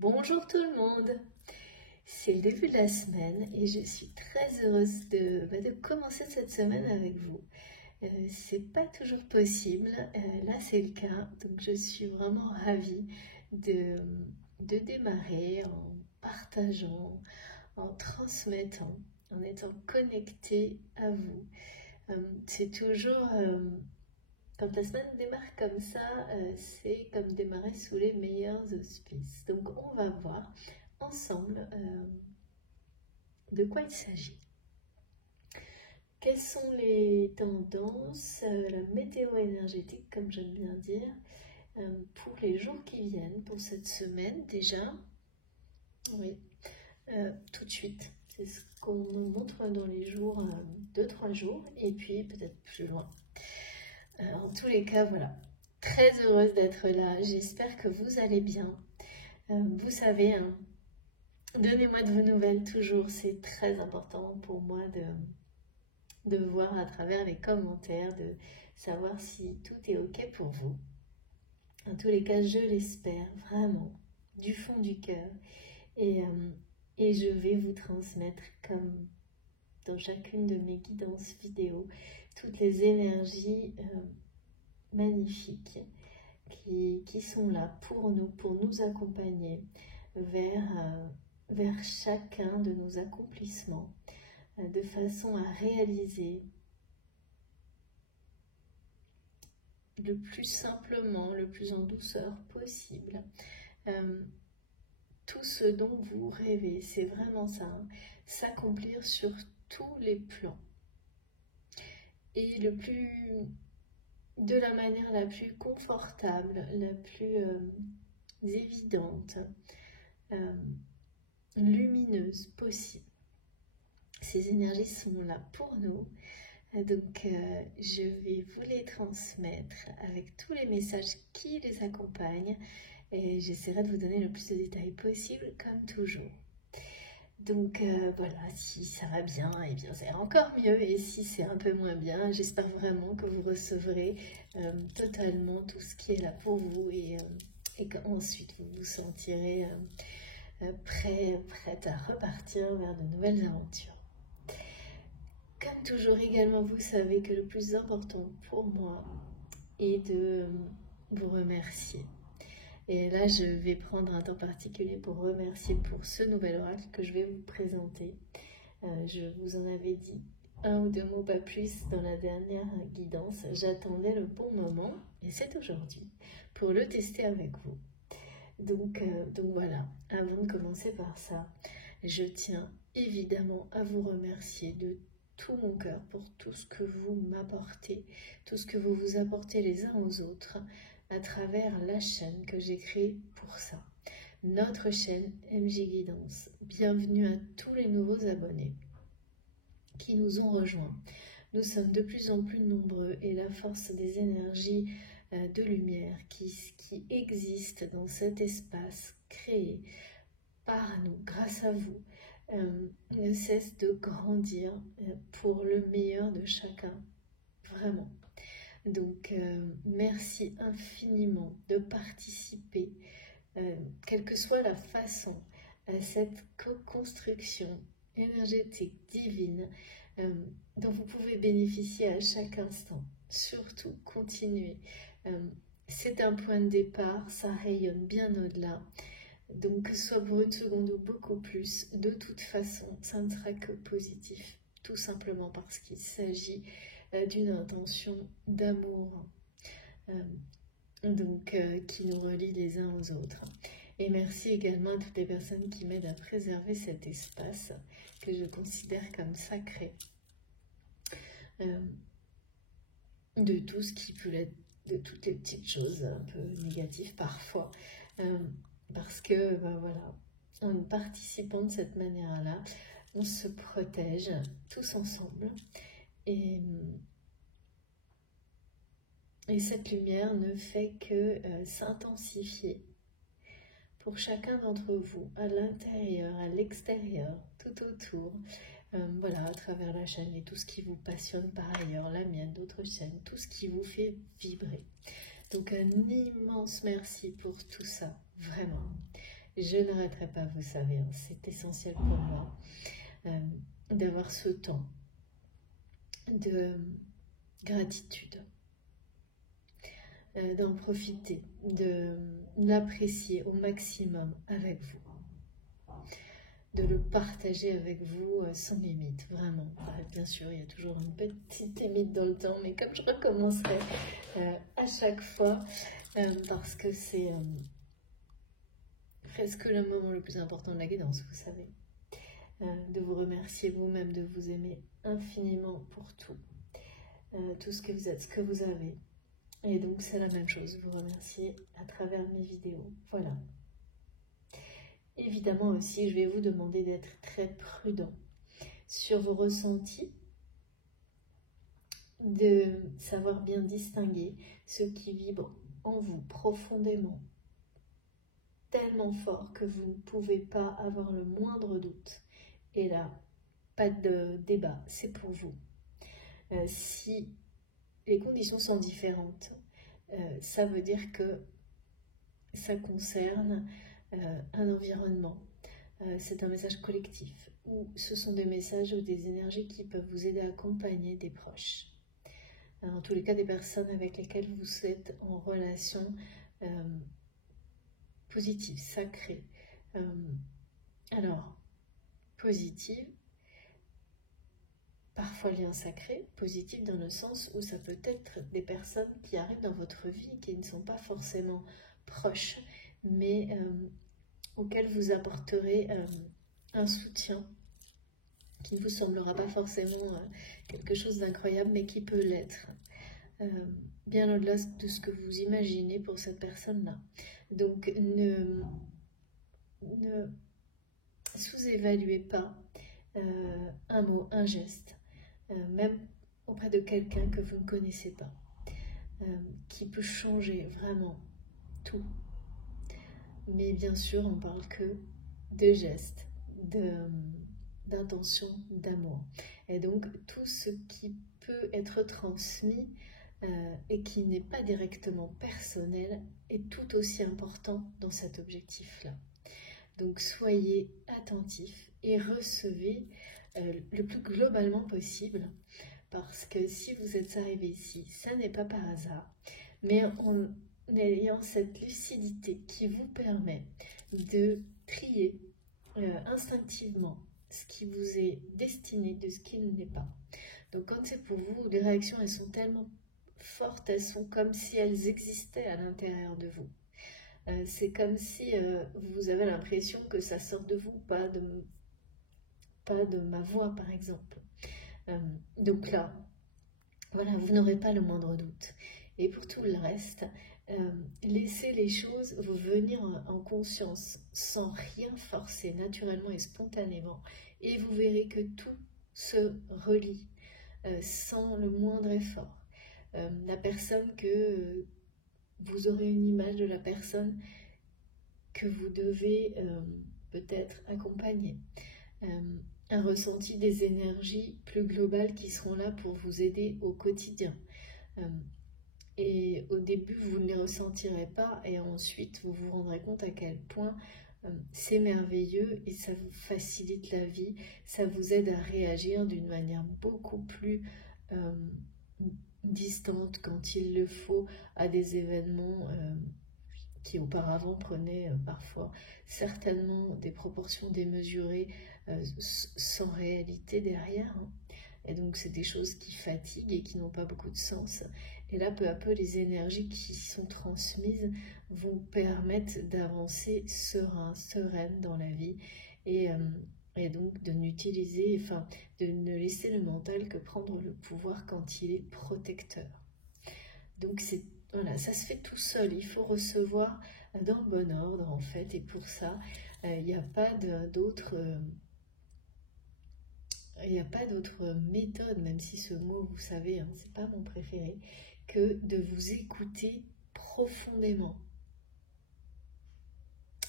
Bonjour tout le monde, c'est le début de la semaine et je suis très heureuse de commencer cette semaine avec vous. C'est pas toujours possible, là c'est le cas, donc je suis vraiment ravie de démarrer en partageant, en transmettant, en étant connectée à vous. C'est toujours... Quand la semaine démarre comme ça, c'est comme démarrer sous les meilleurs auspices. Donc on va voir ensemble de quoi il s'agit. Quelles sont les tendances, la météo énergétique, comme j'aime bien dire, pour les jours qui viennent, pour cette semaine déjà. Oui, tout de suite. C'est ce qu'on nous montre dans les jours, 2-3 jours, et puis peut-être plus loin. En tous les cas, voilà, très heureuse d'être là. J'espère que vous allez bien. Vous savez, hein, donnez-moi de vos nouvelles toujours. C'est très important pour moi de voir à travers les commentaires, de savoir si tout est OK pour vous. En tous les cas, je l'espère vraiment, du fond du cœur. Et je vais vous transmettre, comme dans chacune de mes guidances vidéo, toutes les énergies magnifiques qui sont là pour nous accompagner vers chacun de nos accomplissements, de façon à réaliser le plus simplement, le plus en douceur possible, tout ce dont vous rêvez. C'est vraiment ça, hein, s'accomplir sur tous les plans. Et de la manière la plus confortable, la plus évidente, lumineuse possible. Ces énergies sont là pour nous, donc je vais vous les transmettre avec tous les messages qui les accompagnent et j'essaierai de vous donner le plus de détails possible comme toujours. Donc voilà, si ça va bien, eh bien c'est encore mieux, et si c'est un peu moins bien, j'espère vraiment que vous recevrez totalement tout ce qui est là pour vous et qu'ensuite vous vous sentirez prête à repartir vers de nouvelles aventures. Comme toujours également, vous savez que le plus important pour moi est de vous remercier. Et là, je vais prendre un temps particulier pour remercier pour ce nouvel oracle que je vais vous présenter. Je vous en avais dit un ou deux mots, pas plus, dans la dernière guidance. J'attendais le bon moment, et c'est aujourd'hui, pour le tester avec vous. Donc voilà, avant de commencer par ça, je tiens évidemment à vous remercier de tout mon cœur pour tout ce que vous m'apportez, tout ce que vous vous apportez les uns aux autres, à travers la chaîne que j'ai créée pour ça, notre chaîne MJ Guidance. Bienvenue à tous les nouveaux abonnés qui nous ont rejoints. Nous sommes de plus en plus nombreux et la force des énergies de lumière qui existent dans cet espace créé par nous, grâce à vous, ne cesse de grandir pour le meilleur de chacun, vraiment. Donc, merci infiniment de participer, quelle que soit la façon, à cette co-construction énergétique divine dont vous pouvez bénéficier à chaque instant. Surtout, continuez. C'est un point de départ, ça rayonne bien au-delà. Donc, que ce soit pour une seconde ou beaucoup plus, de toute façon, ça ne sera que positif. Tout simplement parce qu'il s'agit d'une intention d'amour qui nous relie les uns aux autres. Et merci également à toutes les personnes qui m'aident à préserver cet espace que je considère comme sacré de tout ce qui peut être, de toutes les petites choses un peu négatives parfois, parce que voilà, en participant de cette manière-là, on se protège tous ensemble. Et cette lumière ne fait que s'intensifier pour chacun d'entre vous, à l'intérieur, à l'extérieur, tout autour, voilà, à travers la chaîne et tout ce qui vous passionne par ailleurs, la mienne, d'autres chaînes, tout ce qui vous fait vibrer. Donc un immense merci pour tout ça, vraiment. Je n'arrêterai pas, vous savez, hein, c'est essentiel pour moi d'avoir ce temps de gratitude, d'en profiter, de l'apprécier au maximum avec vous, de le partager avec vous sans limite, vraiment. Bien sûr, il y a toujours une petite limite dans le temps, mais comme je recommencerai à chaque fois, parce que c'est presque le moment le plus important de la guidance, vous savez. De vous remercier vous-même, de vous aimer infiniment pour tout. Tout ce que vous êtes, ce que vous avez. Et donc c'est la même chose, vous remercier à travers mes vidéos. Voilà. Évidemment aussi, je vais vous demander d'être très prudent sur vos ressentis, de savoir bien distinguer ce qui vibre en vous profondément, tellement fort que vous ne pouvez pas avoir le moindre doute. Et là, pas de débat, c'est pour vous. Si les conditions sont différentes, ça veut dire que ça concerne un environnement. C'est un message collectif, ou ce sont des messages ou des énergies qui peuvent vous aider à accompagner des proches. En tous les cas, des personnes avec lesquelles vous êtes en relation positive, sacrée. Alors, positive, parfois lien sacré, positif dans le sens où ça peut être des personnes qui arrivent dans votre vie qui ne sont pas forcément proches, mais auxquelles vous apporterez un soutien qui ne vous semblera pas forcément quelque chose d'incroyable, mais qui peut l'être, bien au-delà de ce que vous imaginez pour cette personne-là. Donc ne sous-évaluez pas un mot, un geste, même auprès de quelqu'un que vous ne connaissez pas, qui peut changer vraiment tout. Mais bien sûr, on parle que de gestes, d'intention, d'amour. Et donc, tout ce qui peut être transmis et qui n'est pas directement personnel est tout aussi important dans cet objectif-là. Donc, soyez attentifs et recevez le plus globalement possible, parce que si vous êtes arrivé ici, ça n'est pas par hasard, mais en ayant cette lucidité qui vous permet de trier instinctivement ce qui vous est destiné de ce qui ne l'est pas. Donc quand c'est pour vous, les réactions elles sont tellement fortes, elles sont comme si elles existaient à l'intérieur de vous. C'est comme si vous avez l'impression que ça sort de vous, pas de ma voix par exemple. Donc là, voilà, vous n'aurez pas le moindre doute. Et pour tout le reste, laissez les choses vous venir en conscience, sans rien forcer, naturellement et spontanément. Et vous verrez que tout se relie, sans le moindre effort. La personne que vous aurez une image de la personne que vous devez peut-être accompagner. Un ressenti des énergies plus globales qui seront là pour vous aider au quotidien. Et au début, vous ne les ressentirez pas et ensuite, vous vous rendrez compte à quel point c'est merveilleux et ça vous facilite la vie, ça vous aide à réagir d'une manière beaucoup plus distante quand il le faut à des événements qui auparavant prenaient parfois certainement des proportions démesurées sans réalité derrière. Et donc c'est des choses qui fatiguent et qui n'ont pas beaucoup de sens. Et là, peu à peu, les énergies qui sont transmises vont permettre d'avancer sereine dans la vie et donc de n'utiliser, enfin, de ne laisser le mental que prendre le pouvoir quand il est protecteur. Donc voilà, ça se fait tout seul, il faut recevoir dans le bon ordre en fait, et pour ça, il n'y a pas d'autre méthode, même si ce mot, vous savez, hein, c'est pas mon préféré, que de vous écouter profondément.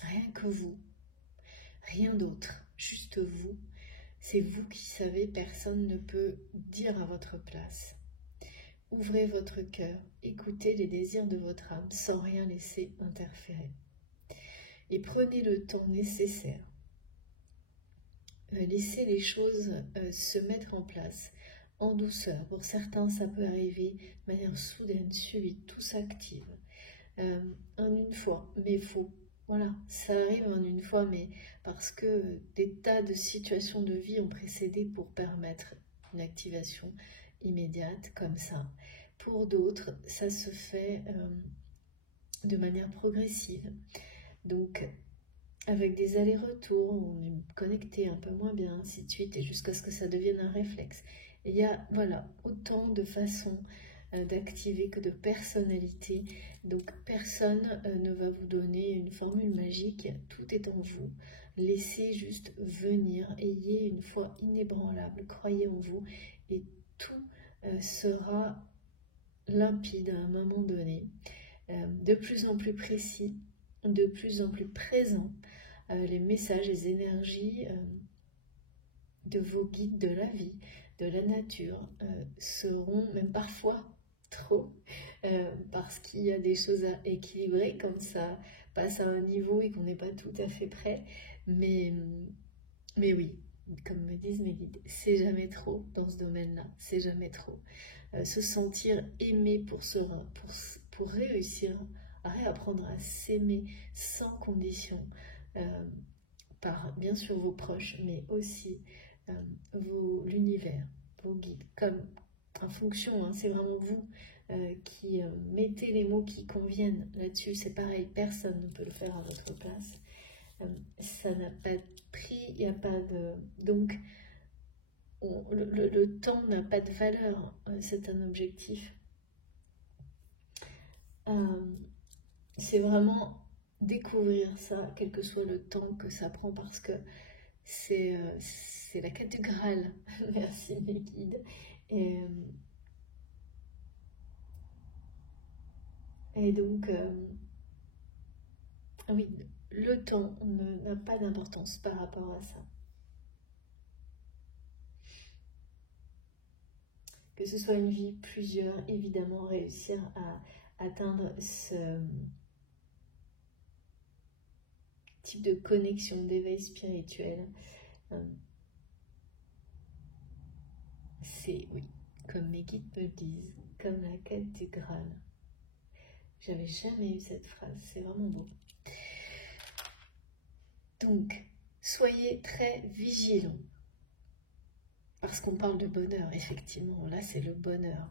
Rien que vous, rien d'autre, juste vous. C'est vous qui savez, personne ne peut dire à votre place. Ouvrez votre cœur, écoutez les désirs de votre âme sans rien laisser interférer. et prenez le temps nécessaire. Laissez les choses se mettre en place en douceur. Pour certains, ça peut arriver de manière soudaine, subite, tout s'active en une fois. Mais il faut, voilà, ça arrive en une fois, mais parce que des tas de situations de vie ont précédé pour permettre une activation immédiate comme ça. Pour d'autres, ça se fait de manière progressive. Donc, avec des allers-retours, on est connecté un peu moins bien, ainsi de suite, et jusqu'à ce que ça devienne un réflexe. Et il y a, voilà, autant de façons d'activer que de personnalités. Donc, personne ne va vous donner une formule magique, tout est en vous. Laissez juste venir, ayez une foi inébranlable, croyez en vous, et tout sera limpide à un moment donné, de plus en plus précis, de plus en plus présent. Les messages, les énergies de vos guides de la vie, de la nature, seront même parfois trop, parce qu'il y a des choses à équilibrer quand ça passe à un niveau et qu'on n'est pas tout à fait prêt. Mais oui, comme me disent mes guides, c'est jamais trop dans ce domaine-là, c'est jamais trop. Se sentir aimé pour réussir à réapprendre à s'aimer sans condition, par bien sûr vos proches, mais aussi l'univers, vos guides, comme en fonction, hein, c'est vraiment vous qui mettez les mots qui conviennent là-dessus. C'est pareil, personne ne peut le faire à votre place. Ça n'a pas de prix, il n'y a pas de... Donc, le temps n'a pas de valeur, c'est un objectif. C'est vraiment découvrir ça, quel que soit le temps que ça prend, parce que c'est la quête du Graal. Merci mes guides. Et donc, oui, le temps n'a pas d'importance par rapport à ça. Que ce soit une vie, plusieurs, évidemment, réussir à atteindre ce type de connexion, d'éveil spirituel, c'est, oui, comme mes guides me disent, comme la quête du Graal. J'avais jamais eu cette phrase, c'est vraiment beau. Donc, soyez très vigilants. Parce qu'on parle de bonheur, effectivement, là c'est le bonheur.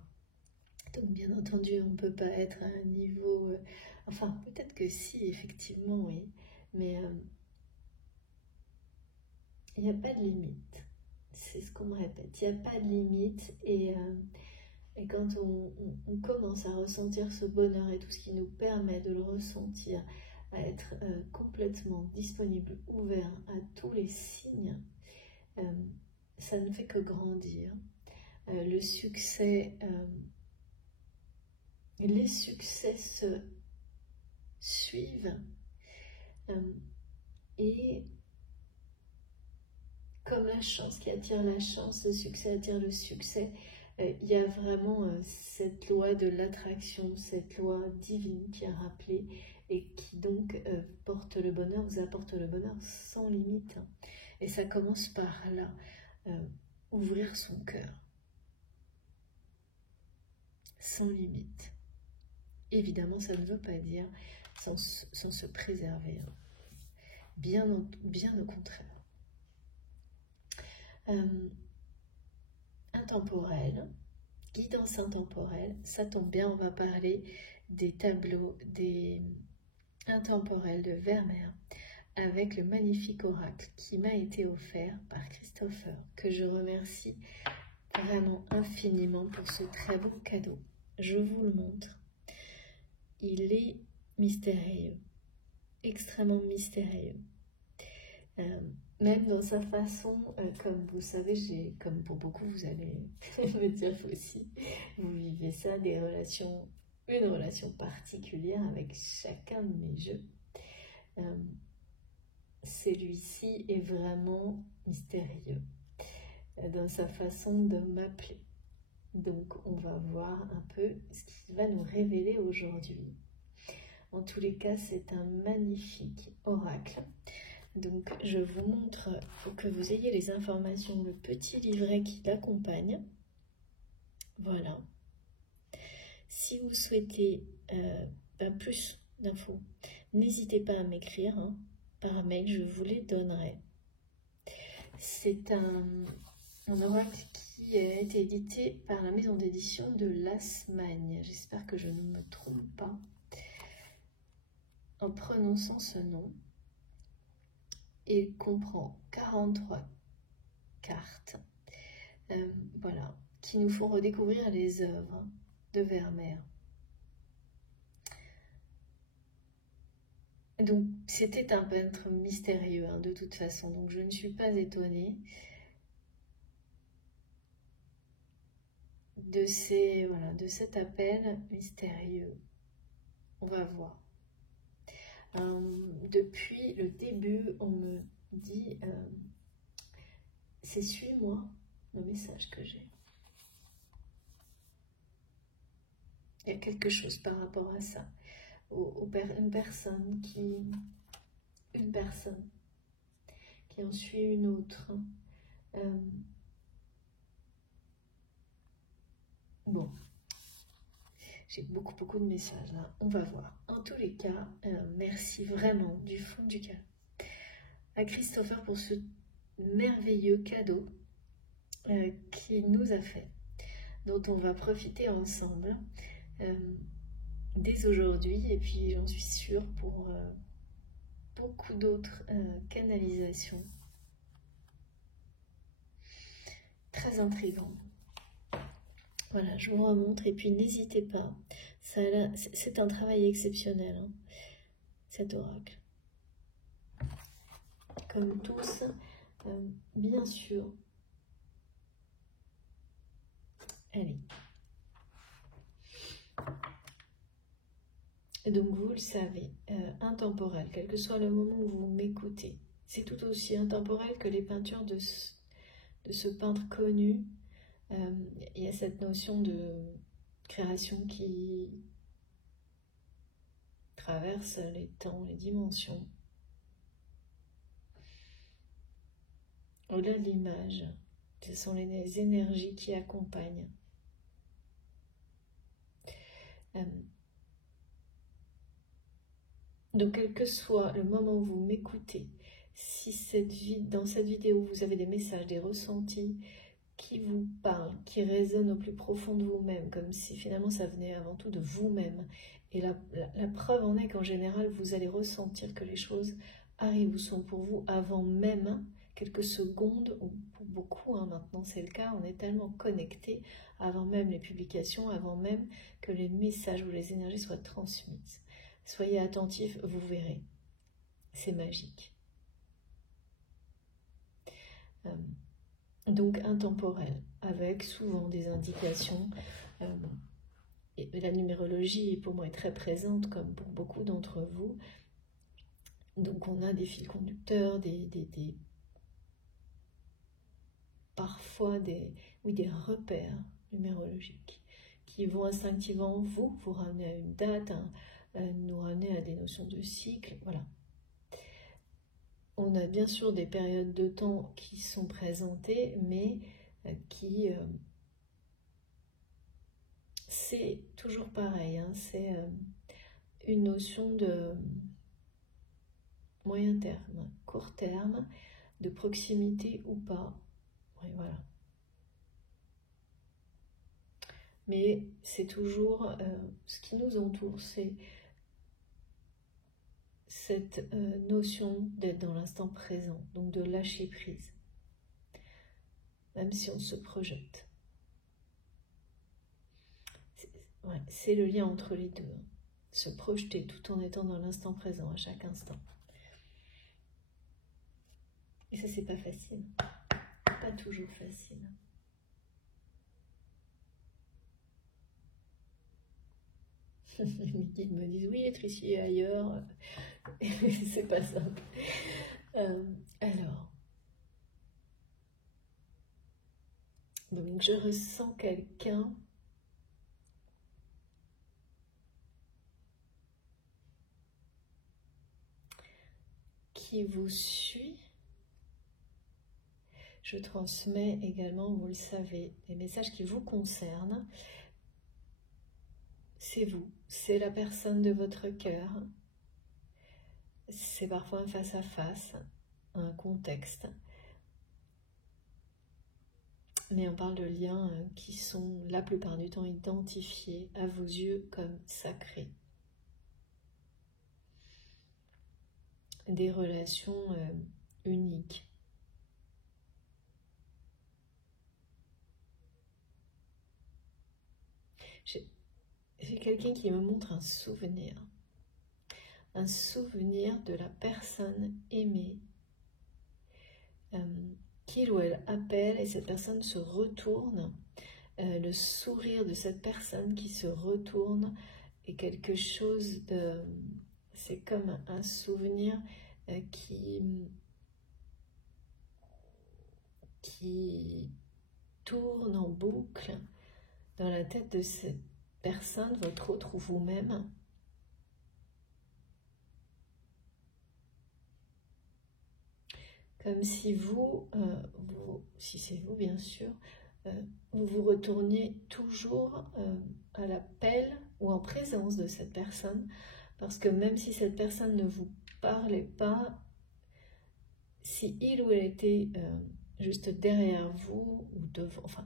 Donc bien entendu, on ne peut pas être à un niveau... enfin, peut-être que si, effectivement, oui. Mais il n'y a pas de limite. C'est ce qu'on me répète. Il n'y a pas de limite. Et quand on commence à ressentir ce bonheur et tout ce qui nous permet de le ressentir, à être complètement disponible, ouvert à tous les signes, ça ne fait que grandir. Le succès, les succès se suivent et comme la chance qui attire la chance, le succès attire le succès. Il y a vraiment cette loi de l'attraction, cette loi divine qui a rappelé et qui donc porte le bonheur, vous apporte le bonheur sans limite. Et ça commence par là, ouvrir son cœur, sans limite. Évidemment, ça ne veut pas dire sans se préserver, bien au contraire. Intemporel, guidance intemporelle, ça tombe bien, on va parler des tableaux des intemporels de Vermeer avec le magnifique oracle qui m'a été offert par Christopher, que je remercie vraiment infiniment pour ce très beau cadeau. Je vous le montre. Il est mystérieux, extrêmement mystérieux. Même dans sa façon, comme vous savez, comme pour beaucoup, vous allez me dire aussi, vous vivez ça, une relation particulière avec chacun de mes jeux. Celui-ci est vraiment mystérieux dans sa façon de m'appeler. Donc, on va voir un peu ce qu'il va nous révéler aujourd'hui. En tous les cas, c'est un magnifique oracle. Donc, je vous montre, pour que vous ayez les informations, le petit livret qui l'accompagne. Voilà. Si vous souhaitez plus d'infos, n'hésitez pas à m'écrire par mail, je vous les donnerai. C'est un oracle qui a été édité par la maison d'édition de Lasmagne. J'espère que je ne me trompe pas en prononçant ce nom. Il comprend 43 cartes, voilà, qui nous font redécouvrir les œuvres de Vermeer. Donc, c'était un peintre mystérieux, de toute façon, donc je ne suis pas étonnée de cet appel mystérieux. On va voir. Depuis le début, on me dit, c'est suis-moi, le message que j'ai. Il y a quelque chose par rapport à ça. Une personne qui en suit une autre. Bon, j'ai beaucoup de messages là, on va voir. En tous les cas, merci vraiment du fond du cœur à Christopher pour ce merveilleux cadeau qu'il nous a fait, dont on va profiter ensemble dès aujourd'hui, et puis j'en suis sûre pour beaucoup d'autres canalisations. Très intriguant. Voilà, je vous remontre, et puis n'hésitez pas, c'est un travail exceptionnel, cet oracle. Comme tous, bien sûr. Allez. Et donc vous le savez, intemporel, quel que soit le moment où vous m'écoutez, c'est tout aussi intemporel que les peintures de ce peintre connu. Il y a cette notion de création qui traverse les temps, les dimensions. Au-delà de l'image, ce sont les énergies qui accompagnent. Donc, quel que soit le moment où vous m'écoutez, si dans cette vidéo, vous avez des messages, des ressentis qui vous parlent, qui résonnent au plus profond de vous-même, comme si finalement ça venait avant tout de vous-même. Et la preuve en est qu'en général, vous allez ressentir que les choses arrivent ou sont pour vous avant même quelques secondes, ou pour beaucoup, maintenant c'est le cas, on est tellement connectés avant même les publications, avant même que les messages ou les énergies soient transmises. Soyez attentifs, vous verrez. C'est magique. Donc intemporel, avec souvent des indications. Et la numérologie, pour moi, est très présente, comme pour beaucoup d'entre vous. Donc on a des fils conducteurs, parfois des repères numérologiques qui vont instinctivement vous ramener à une date, nous ramener à des notions de cycle, voilà. On a bien sûr des périodes de temps qui sont présentées, mais qui... c'est toujours pareil, c'est une notion de moyen terme, court terme, de proximité ou pas. Oui, voilà. Mais c'est toujours ce qui nous entoure, c'est cette notion d'être dans l'instant présent, donc de lâcher prise, même si on se projette. C'est le lien entre les deux, se projeter tout en étant dans l'instant présent à chaque instant. Et ça, c'est pas facile, pas toujours facile. Les guides me disent oui, être ici et ailleurs, c'est pas simple. Alors, donc je ressens quelqu'un qui vous suit. Je transmets également, vous le savez, des messages qui vous concernent. C'est vous, c'est la personne de votre cœur. C'est parfois un face-à-face, un contexte. Mais on parle de liens qui sont la plupart du temps identifiés à vos yeux comme sacrés. Des relations uniques. J'ai quelqu'un qui me montre un souvenir de la personne aimée qu'il ou elle appelle et cette personne se retourne. Le sourire de cette personne qui se retourne est quelque chose de... C'est comme un souvenir qui tourne en boucle dans la tête de cette personne, votre autre ou vous-même. Comme si si c'est vous bien sûr, vous vous retourniez toujours à l'appel ou en présence de cette personne, parce que même si cette personne ne vous parlait pas, si il ou elle était juste derrière vous ou devant, enfin,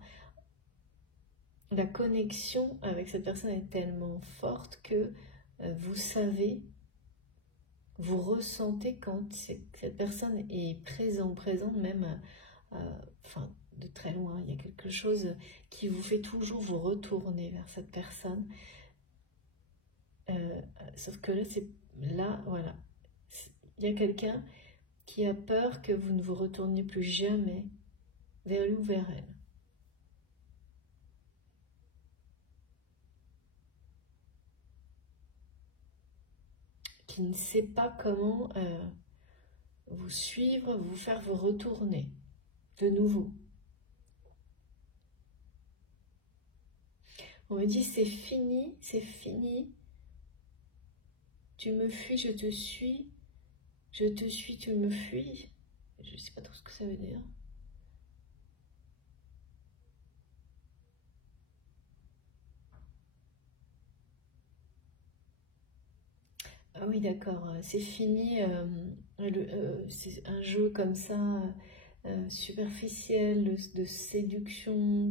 la connexion avec cette personne est tellement forte que vous savez, vous ressentez quand cette personne est présente même enfin, de très loin. Il y a quelque chose qui vous fait toujours vous retourner vers cette personne. Sauf que là, voilà. Il y a quelqu'un qui a peur que vous ne vous retourniez plus jamais vers lui ou vers elle. Qui ne sait pas comment vous suivre, vous faire vous retourner de nouveau. On me dit c'est fini, c'est fini. Tu me fuis, je te suis. Je te suis, tu me fuis. Je ne sais pas trop ce que ça veut dire. Ah oui, d'accord, c'est fini. C'est un jeu comme ça, superficiel, de séduction,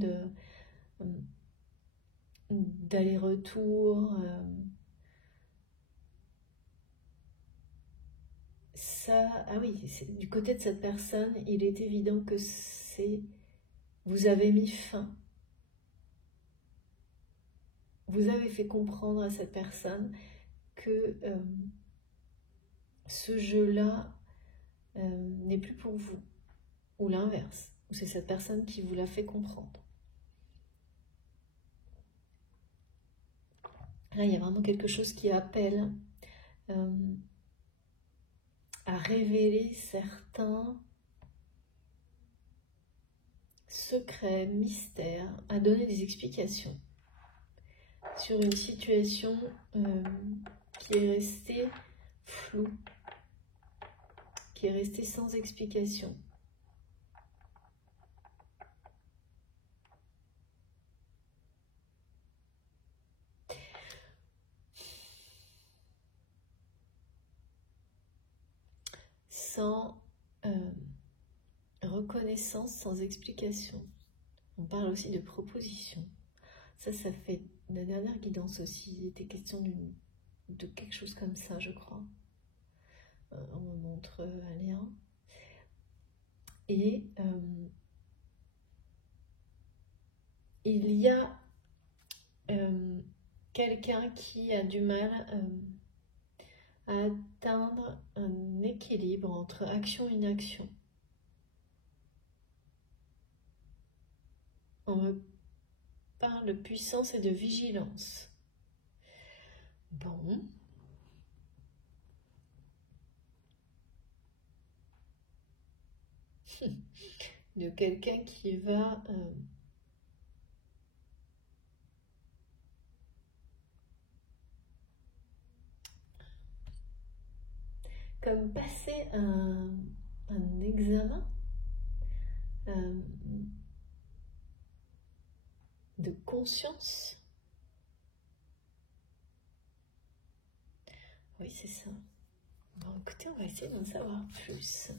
d'aller-retour. Ah oui, du côté de cette personne, il est évident que vous avez mis fin. Vous avez fait comprendre à cette personne que ce jeu-là n'est plus pour vous, ou l'inverse, ou c'est cette personne qui vous l'a fait comprendre. Là, il y a vraiment quelque chose qui appelle à révéler certains secrets, mystères, à donner des explications sur une situation qui est restée floue, qui est restée sans explication. Sans reconnaissance, sans explication. On parle aussi de proposition. Ça fait la dernière guidance aussi. Il était question de quelque chose comme ça, je crois. On me montre un lien. Et il y a quelqu'un qui a du mal à atteindre un équilibre entre action et inaction. On me parle de puissance et de vigilance. Bon. De quelqu'un qui va comme passer un examen de conscience. Oui, c'est ça. Bon, écoutez, on va essayer d'en savoir plus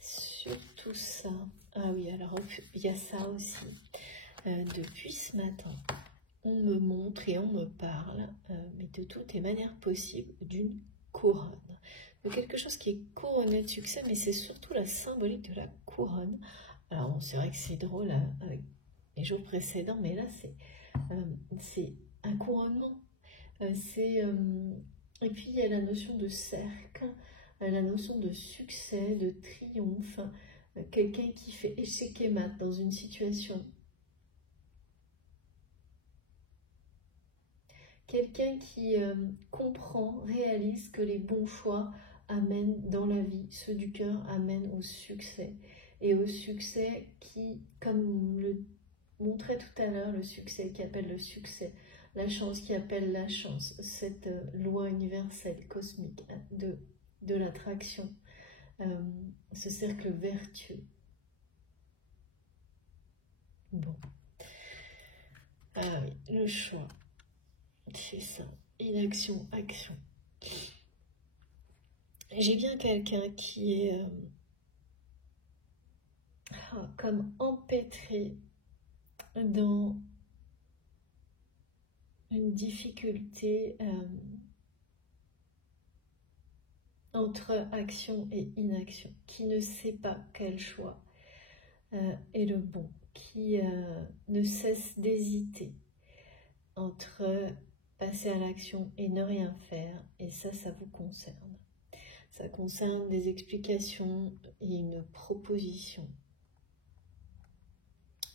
sur tout ça. Ah oui, alors il y a ça aussi. Depuis ce matin, on me montre et on me parle, mais de toutes les manières possibles, d'une couronne. De quelque chose qui est couronné de succès, mais c'est surtout la symbolique de la couronne. Alors bon, c'est vrai que c'est drôle avec les jours précédents, mais là c'est un couronnement. Et puis il y a la notion de cercle, la notion de succès, de triomphe, quelqu'un qui fait échec et mat dans une situation. Quelqu'un qui comprend, réalise que les bons choix amènent dans la vie, ceux du cœur amènent au succès. Et au succès qui, comme le montrait tout à l'heure, le succès qui appelle le succès, la chance qui appelle la chance, cette loi universelle, cosmique de l'attraction, ce cercle vertueux. Bon. Ah oui, le choix. C'est ça, inaction, action. J'ai bien quelqu'un qui est comme empêtré dans une difficulté entre action et inaction, qui ne sait pas quel choix est le bon, qui ne cesse d'hésiter entre passer à l'action et ne rien faire, et ça vous concerne. Ça concerne des explications et une proposition.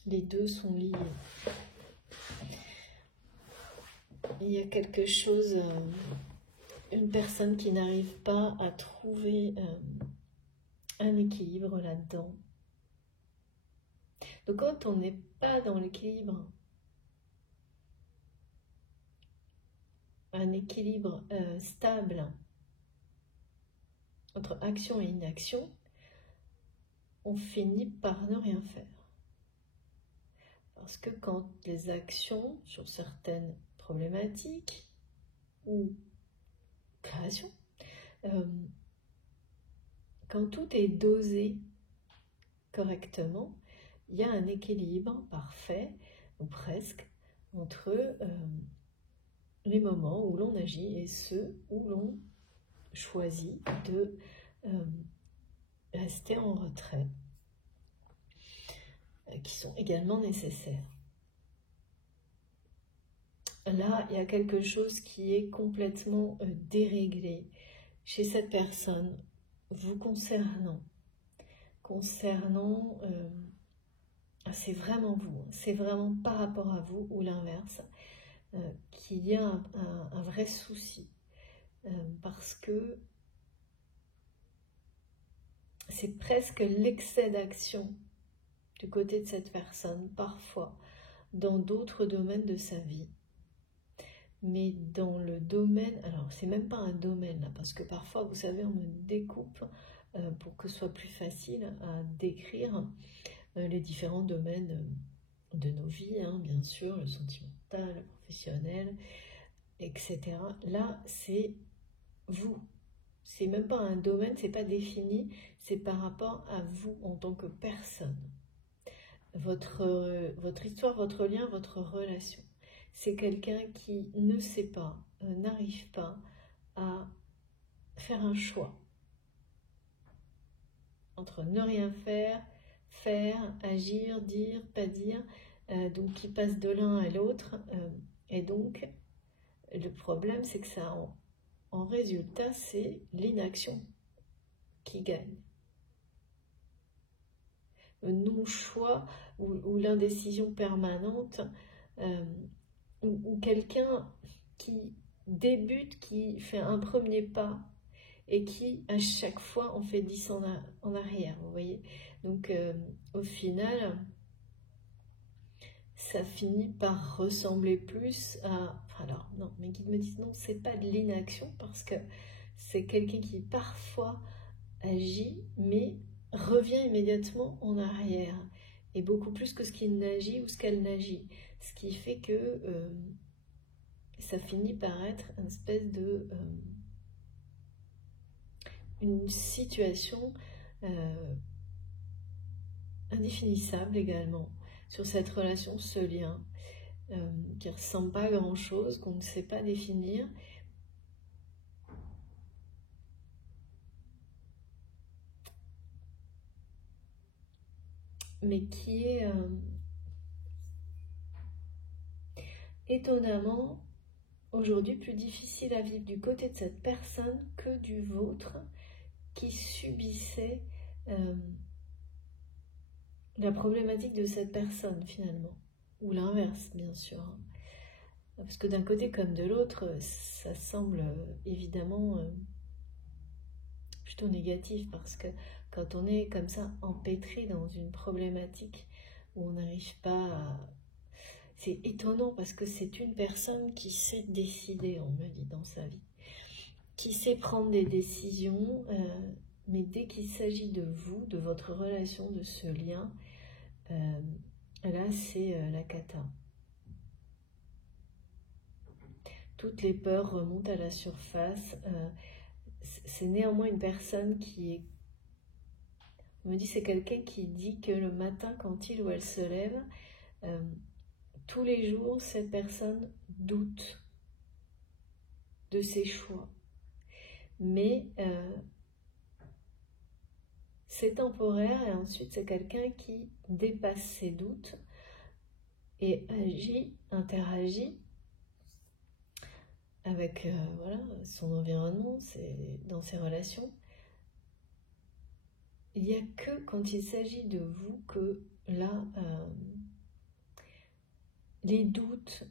Les deux sont liés. Il y a quelque chose, une personne qui n'arrive pas à trouver un équilibre là-dedans. Donc quand on n'est pas dans l'équilibre, un équilibre stable entre action et inaction, on finit par ne rien faire. Parce que quand les actions sur certaines problématiques ou créations, quand tout est dosé correctement, il y a un équilibre parfait, ou presque, entre les moments où l'on agit et ceux où l'on choisit de rester en retrait, qui sont également nécessaires. Là, il y a quelque chose qui est complètement déréglé chez cette personne, vous concernant, c'est vraiment vous, c'est vraiment par rapport à vous ou l'inverse, qu'il y a un vrai souci, parce que c'est presque l'excès d'action du côté de cette personne, parfois, dans d'autres domaines de sa vie. Mais dans le domaine, alors c'est même pas un domaine là, parce que parfois, vous savez, on me découpe pour que ce soit plus facile à décrire les différents domaines de nos vies, hein, bien sûr, le sentimental, le professionnel, etc. Là, c'est vous. C'est même pas un domaine, c'est pas défini, c'est par rapport à vous en tant que personne. Votre histoire, votre lien, votre relation. C'est quelqu'un qui ne sait pas, n'arrive pas à faire un choix entre ne rien faire, faire, agir, dire, pas dire, donc qui passe de l'un à l'autre, et donc le problème c'est que ça en résultat c'est l'inaction qui gagne. Le non-choix ou l'indécision permanente, ou quelqu'un qui débute, qui fait un premier pas et qui à chaque fois en fait 10 en arrière, vous voyez. Donc au final, ça finit par ressembler plus à... Alors non, mes guides me disent non, c'est pas de l'inaction parce que c'est quelqu'un qui parfois agit, mais revient immédiatement en arrière, et beaucoup plus que ce qu'il n'agit ou ce qu'elle n'agit. Ce qui fait que ça finit par être une espèce de... une situation indéfinissable également sur cette relation, ce lien, qui ne ressemble pas à grand-chose, qu'on ne sait pas définir. Mais qui est étonnamment aujourd'hui plus difficile à vivre du côté de cette personne que du vôtre qui subissait la problématique de cette personne finalement, ou l'inverse bien sûr. Parce que d'un côté comme de l'autre, ça semble évidemment plutôt négatif, parce que quand on est comme ça empêtré dans une problématique où on n'arrive pas à... C'est étonnant parce que c'est une personne qui sait décider, on me dit, dans sa vie, qui sait prendre des décisions, mais dès qu'il s'agit de vous, de votre relation, de ce lien, là c'est la cata. Toutes les peurs remontent à la surface. C'est néanmoins une personne qui est... On me dit c'est quelqu'un qui dit que le matin, quand il ou elle se lève, tous les jours, cette personne doute de ses choix. Mais c'est temporaire, et ensuite c'est quelqu'un qui dépasse ses doutes et agit, interagit avec voilà, son environnement, dans ses relations. Il n'y a que quand il s'agit de vous que là, les doutes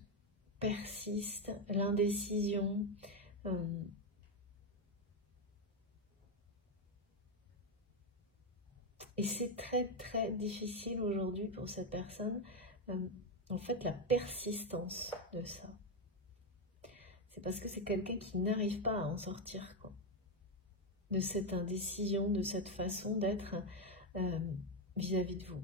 persistent, l'indécision, et c'est très très difficile aujourd'hui pour cette personne, en fait, la persistance de ça. C'est parce que c'est quelqu'un qui n'arrive pas à en sortir, quoi, de cette indécision, de cette façon d'être vis-à-vis de vous.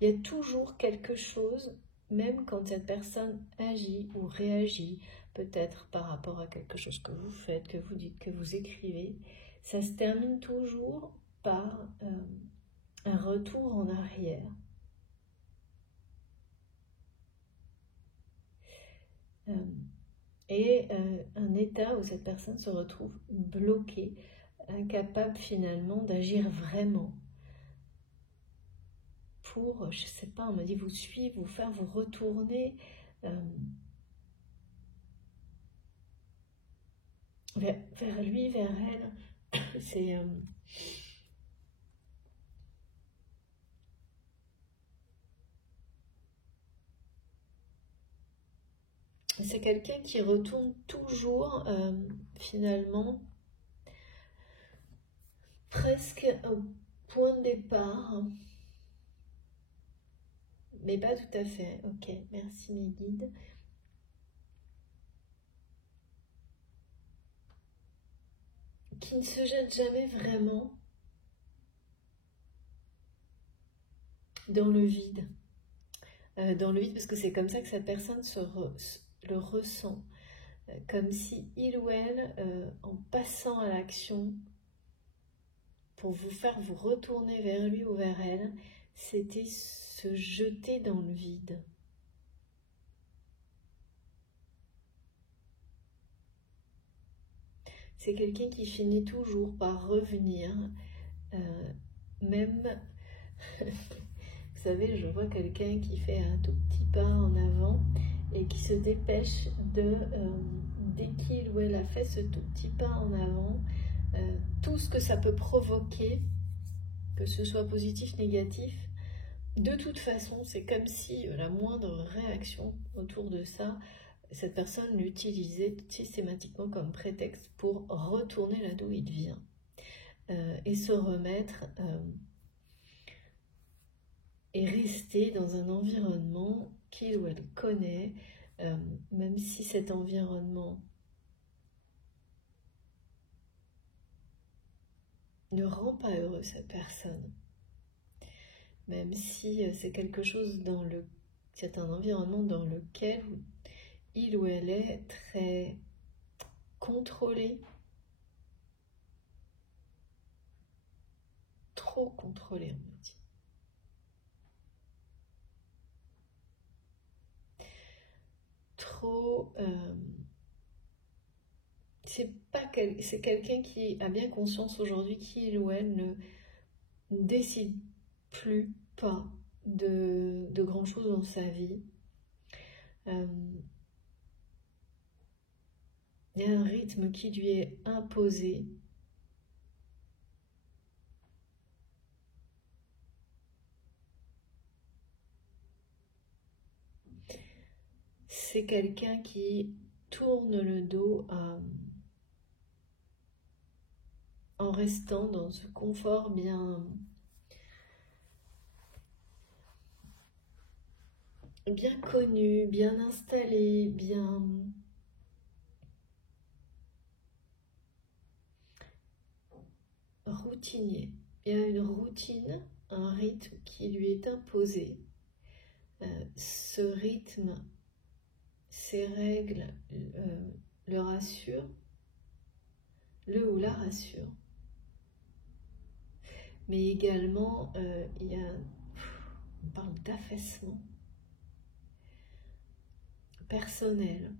Il y a toujours quelque chose, même quand cette personne agit ou réagit, peut-être par rapport à quelque chose que vous faites, que vous dites, que vous écrivez, ça se termine toujours par un retour en arrière. Et un état où cette personne se retrouve bloquée, incapable finalement d'agir vraiment pour, je sais pas, on m'a dit vous suivre, vous faire vous retourner vers lui, vers elle. C'est quelqu'un qui retourne toujours finalement presque au point de départ, mais pas tout à fait. Ok, merci mes guides. Qui ne se jette jamais vraiment dans le vide. Dans le vide, parce que c'est comme ça que cette personne le ressent. Comme si il ou elle, en passant à l'action, pour vous faire vous retourner vers lui ou vers elle, c'était se jeter dans le vide. C'est quelqu'un qui finit toujours par revenir, même, vous savez, je vois quelqu'un qui fait un tout petit pas en avant et qui se dépêche dès qu'il ou elle a fait ce tout petit pas en avant, tout ce que ça peut provoquer, que ce soit positif, négatif, de toute façon, c'est comme si la moindre réaction autour de ça, cette personne l'utilisait systématiquement comme prétexte pour retourner là d'où il vient et se remettre et rester dans un environnement qu'il ou elle connaît, même si cet environnement ne rend pas heureux cette personne. Même si c'est quelque chose c'est un environnement dans lequel il ou elle est très contrôlé, trop contrôlé, on me dit. Trop... c'est quelqu'un qui a bien conscience aujourd'hui qu'il ou elle ne décide plus pas de grandes choses dans sa vie. Il y a un rythme qui lui est imposé. C'est quelqu'un qui tourne le dos en restant dans ce confort bien connu, bien installé, bien routinier. Il y a une routine, un rythme qui lui est imposé. Ce rythme, ces règles le rassurent, le ou la rassurent. Mais également, on parle d'affaissement personnel.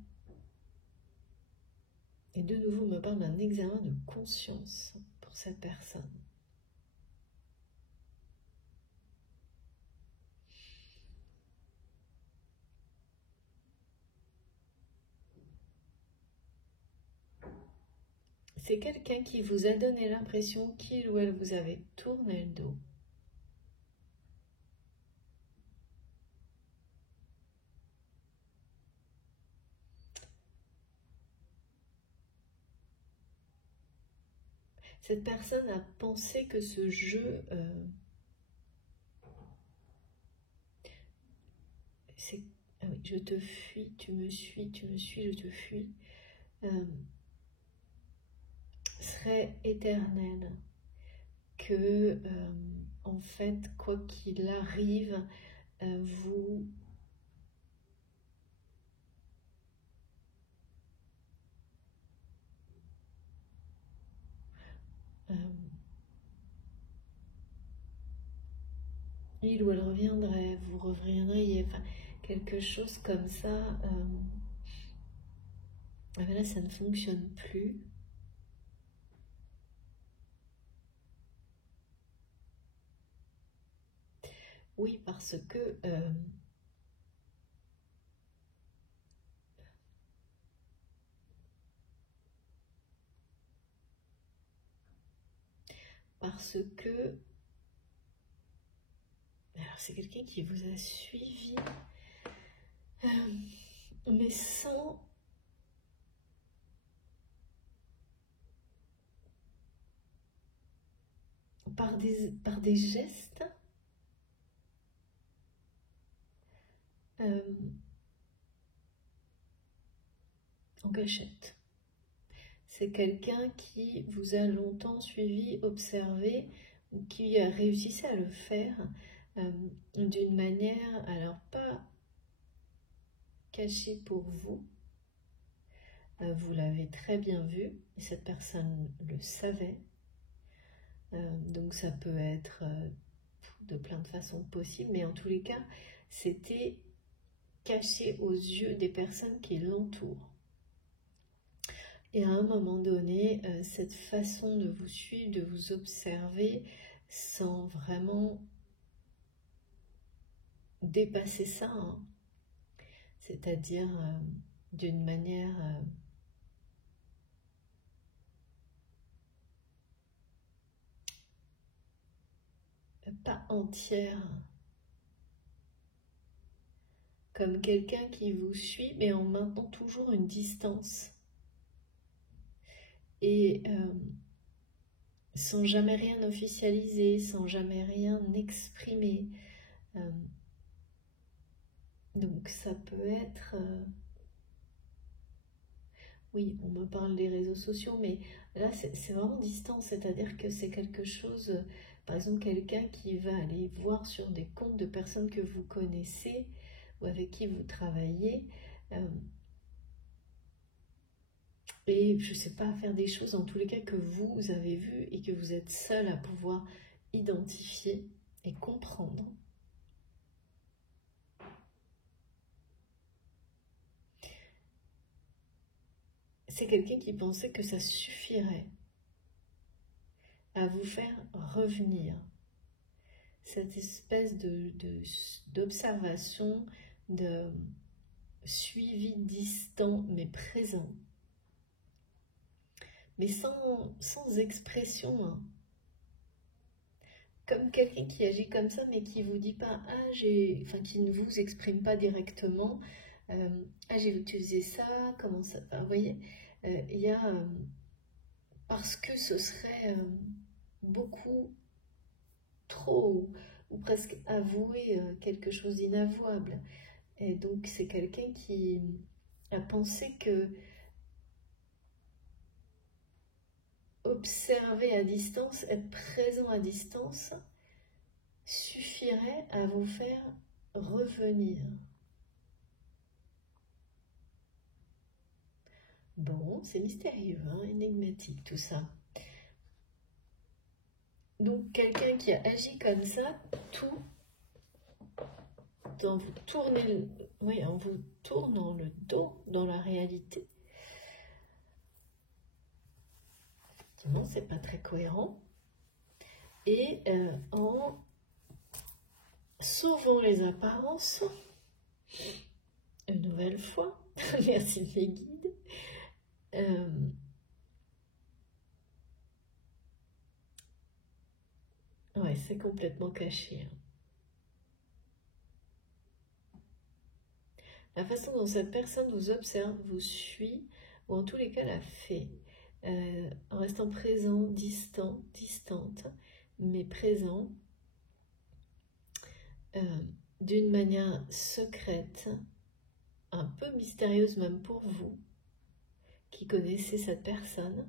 Et de nouveau, on me parle d'un examen de conscience pour cette personne. C'est quelqu'un qui vous a donné l'impression qu'il ou elle vous avait tourné le dos. Cette personne a pensé que ce jeu, c'est ah oui, je te fuis, tu me suis, je te fuis, serait éternel. Que, en fait, quoi qu'il arrive, vous il ou elle reviendrait, vous reviendriez, enfin, quelque chose comme ça. Mais là, ça ne fonctionne plus. Oui, parce que alors c'est quelqu'un qui vous a suivi, mais sans par des gestes en cachette. C'est quelqu'un qui vous a longtemps suivi, observé, qui a réussi à le faire d'une manière, alors pas cachée pour vous. Vous l'avez très bien vu, et cette personne le savait. Donc ça peut être de plein de façons possibles, mais en tous les cas, c'était caché aux yeux des personnes qui l'entourent. Et à un moment donné, cette façon de vous suivre, de vous observer, sans vraiment dépasser ça, hein. C'est-à-dire d'une manière pas entière, comme quelqu'un qui vous suit, mais en maintenant toujours une distance. Et sans jamais rien officialiser, sans jamais rien exprimer. Donc ça peut être oui, on me parle des réseaux sociaux, mais là, c'est vraiment distant, c'est-à-dire que c'est quelque chose, par exemple, quelqu'un qui va aller voir sur des comptes de personnes que vous connaissez ou avec qui vous travaillez, et je ne sais pas, faire des choses, en tous les cas, que vous avez vues et que vous êtes seul à pouvoir identifier et comprendre. C'est quelqu'un qui pensait que ça suffirait à vous faire revenir. Cette espèce d'observation, de suivi distant mais présent. Mais sans expression. Hein. Comme quelqu'un qui agit comme ça mais qui vous dit pas « Ah, enfin qui ne vous exprime pas directement. Ah, j'ai utilisé ça, comment ça va ?» Vous voyez, il y a... parce que ce serait beaucoup trop ou presque avouer quelque chose d'inavouable. Et donc c'est quelqu'un qui a pensé que observer à distance, être présent à distance, suffirait à vous faire revenir. Bon, c'est mystérieux, hein, énigmatique tout ça. Donc quelqu'un qui a agi comme ça, tout en vous en vous tournant le dos dans la réalité. Effectivement, c'est pas très cohérent. Et en sauvant les apparences, une nouvelle fois, merci de mes guides, ouais, c'est complètement caché. La façon dont cette personne vous observe, vous suit, ou en tous les cas la fait, en restant présent, distante, mais présent, d'une manière secrète, un peu mystérieuse même pour vous, qui connaissez cette personne,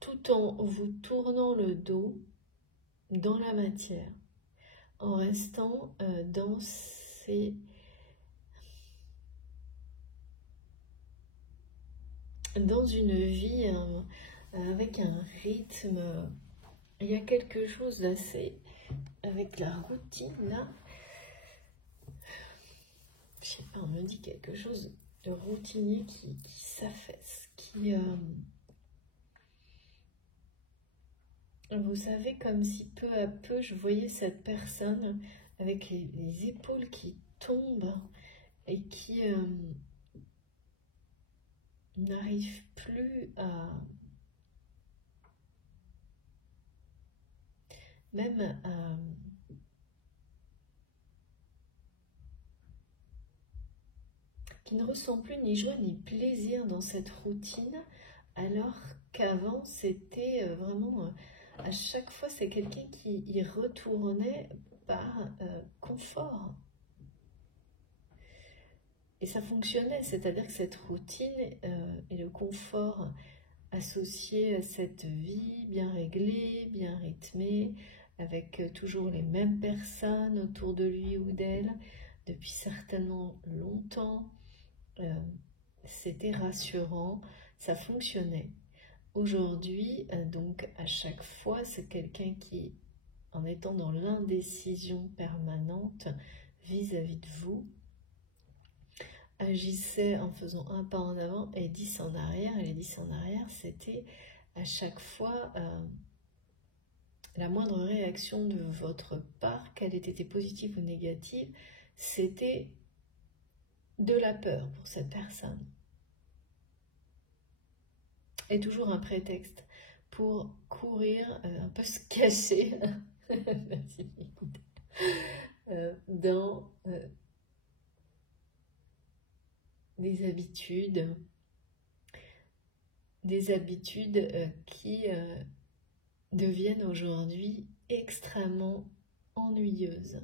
tout en vous tournant le dos dans la matière, en restant dans une vie avec un rythme. Il y a quelque chose d'assez avec la routine là. Je sais pas, on me dit quelque chose de routinier qui s'affaisse, qui vous savez, comme si peu à peu je voyais cette personne avec les épaules qui tombent et qui n'arrive plus à même à qui ne ressent plus ni joie ni plaisir dans cette routine, alors qu'avant c'était vraiment à chaque fois c'est quelqu'un qui y retournait par confort. Et ça fonctionnait, c'est-à-dire que cette routine et le confort associé à cette vie bien réglée, bien rythmée, avec toujours les mêmes personnes autour de lui ou d'elle, depuis certainement longtemps, c'était rassurant, ça fonctionnait. Aujourd'hui, donc à chaque fois, c'est quelqu'un qui, en étant dans l'indécision permanente vis-à-vis de vous, agissait en faisant un pas en avant et 10 en arrière. Et les 10 en arrière, c'était à chaque fois la moindre réaction de votre part, qu'elle ait été positive ou négative, c'était de la peur pour cette personne. Et toujours un prétexte pour courir, un peu se cacher, merci, dans des habitudes qui deviennent aujourd'hui extrêmement ennuyeuses.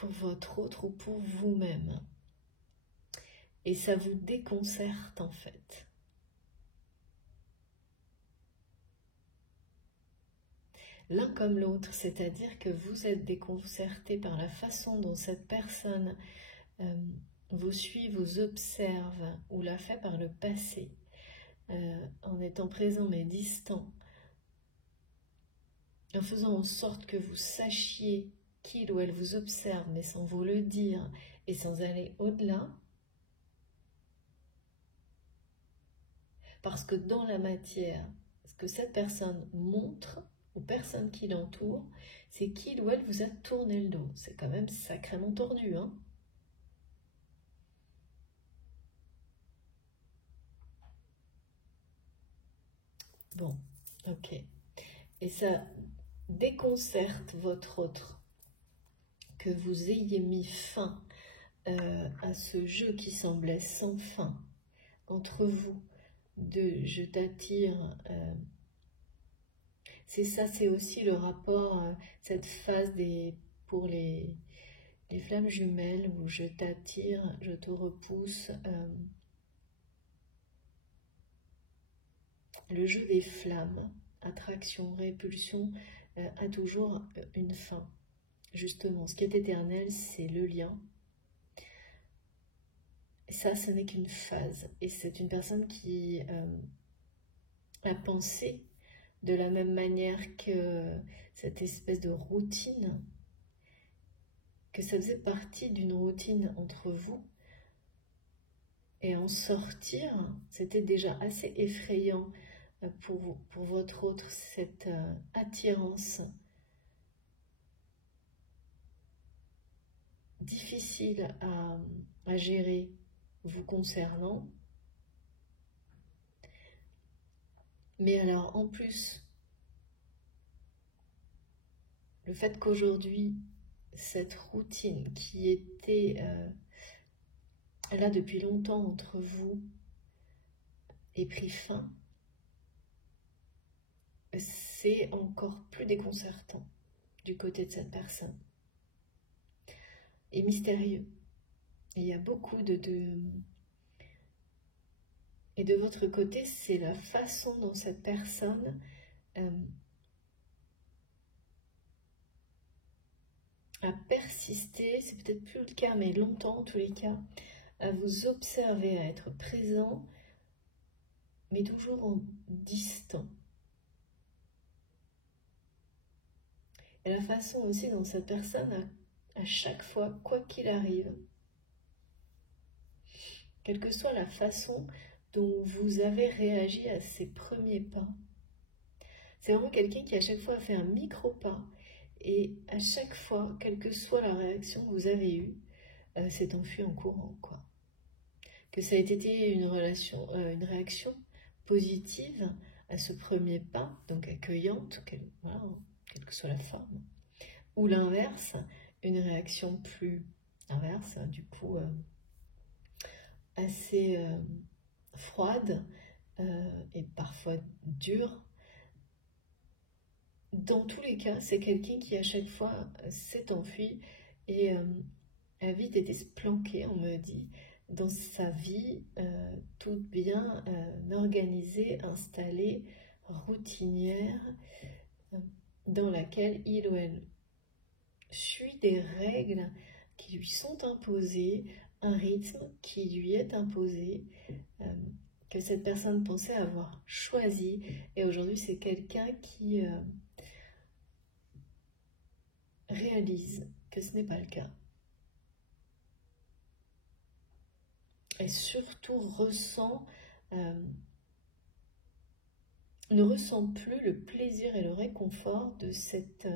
pour votre autre ou pour vous-même. Et ça vous déconcerte en fait. L'un comme l'autre, c'est-à-dire que vous êtes déconcerté par la façon dont cette personne vous suit, vous observe ou l'a fait par le passé, en étant présent mais distant, en faisant en sorte que vous sachiez qu'il ou elle vous observe mais sans vous le dire et sans aller au-delà, parce que dans la matière, ce que cette personne montre aux personnes qui l'entourent, c'est qu'il ou elle vous a tourné le dos. C'est quand même sacrément tordu, hein? Bon, ok. Et ça déconcerte votre autre, que vous ayez mis fin à ce jeu qui semblait sans fin entre vous, de je t'attire. C'est ça, c'est aussi le rapport, cette phase pour les flammes jumelles où je t'attire, je te repousse. Le jeu des flammes, attraction, répulsion, a toujours une fin. Justement, ce qui est éternel, c'est le lien. Et ça, ce n'est qu'une phase. Et c'est une personne qui a pensé de la même manière que cette espèce de routine, que ça faisait partie d'une routine entre vous. Et en sortir, c'était déjà assez effrayant pour votre autre, cette attirance difficile à gérer vous concernant. Mais alors, en plus, le fait qu'aujourd'hui, cette routine qui était là depuis longtemps entre vous ait pris fin, c'est encore plus déconcertant du côté de cette personne. Et mystérieux. Il y a beaucoup Et de votre côté, c'est la façon dont cette personne a persisté, c'est peut-être plus le cas, mais longtemps en tous les cas, à vous observer, à être présent, mais toujours en distant. Et la façon aussi dont cette personne, à chaque fois, quoi qu'il arrive, quelle que soit la façon dont vous avez réagi à ses premiers pas, c'est vraiment quelqu'un qui à chaque fois a fait un micro-pas, et à chaque fois, quelle que soit la réaction que vous avez eue, s'est enfui en courant, quoi. Que ça ait été une réaction positive à ce premier pas, donc accueillante, voilà, quelle que soit la forme, ou l'inverse, une réaction plus inverse, du coup assez froide et parfois dure. Dans tous les cas, c'est quelqu'un qui à chaque fois s'est enfui et a vite été se planquer, on me dit, dans sa vie toute bien organisée, installée, routinière, dans laquelle il ou elle suit des règles qui lui sont imposées, un rythme qui lui est imposé, que cette personne pensait avoir choisi, et aujourd'hui c'est quelqu'un qui réalise que ce n'est pas le cas. Et surtout ne ressent plus le plaisir et le réconfort de cette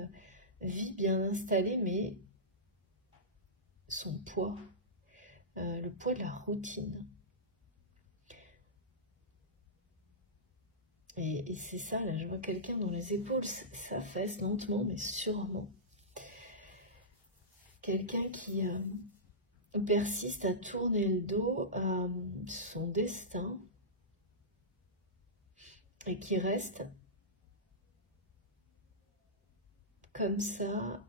vie bien installée, mais son poids, le poids de la routine. Et c'est ça, là, je vois quelqu'un dont les épaules s'affaissent lentement, mais sûrement. Quelqu'un qui persiste à tourner le dos à son destin et qui reste comme ça,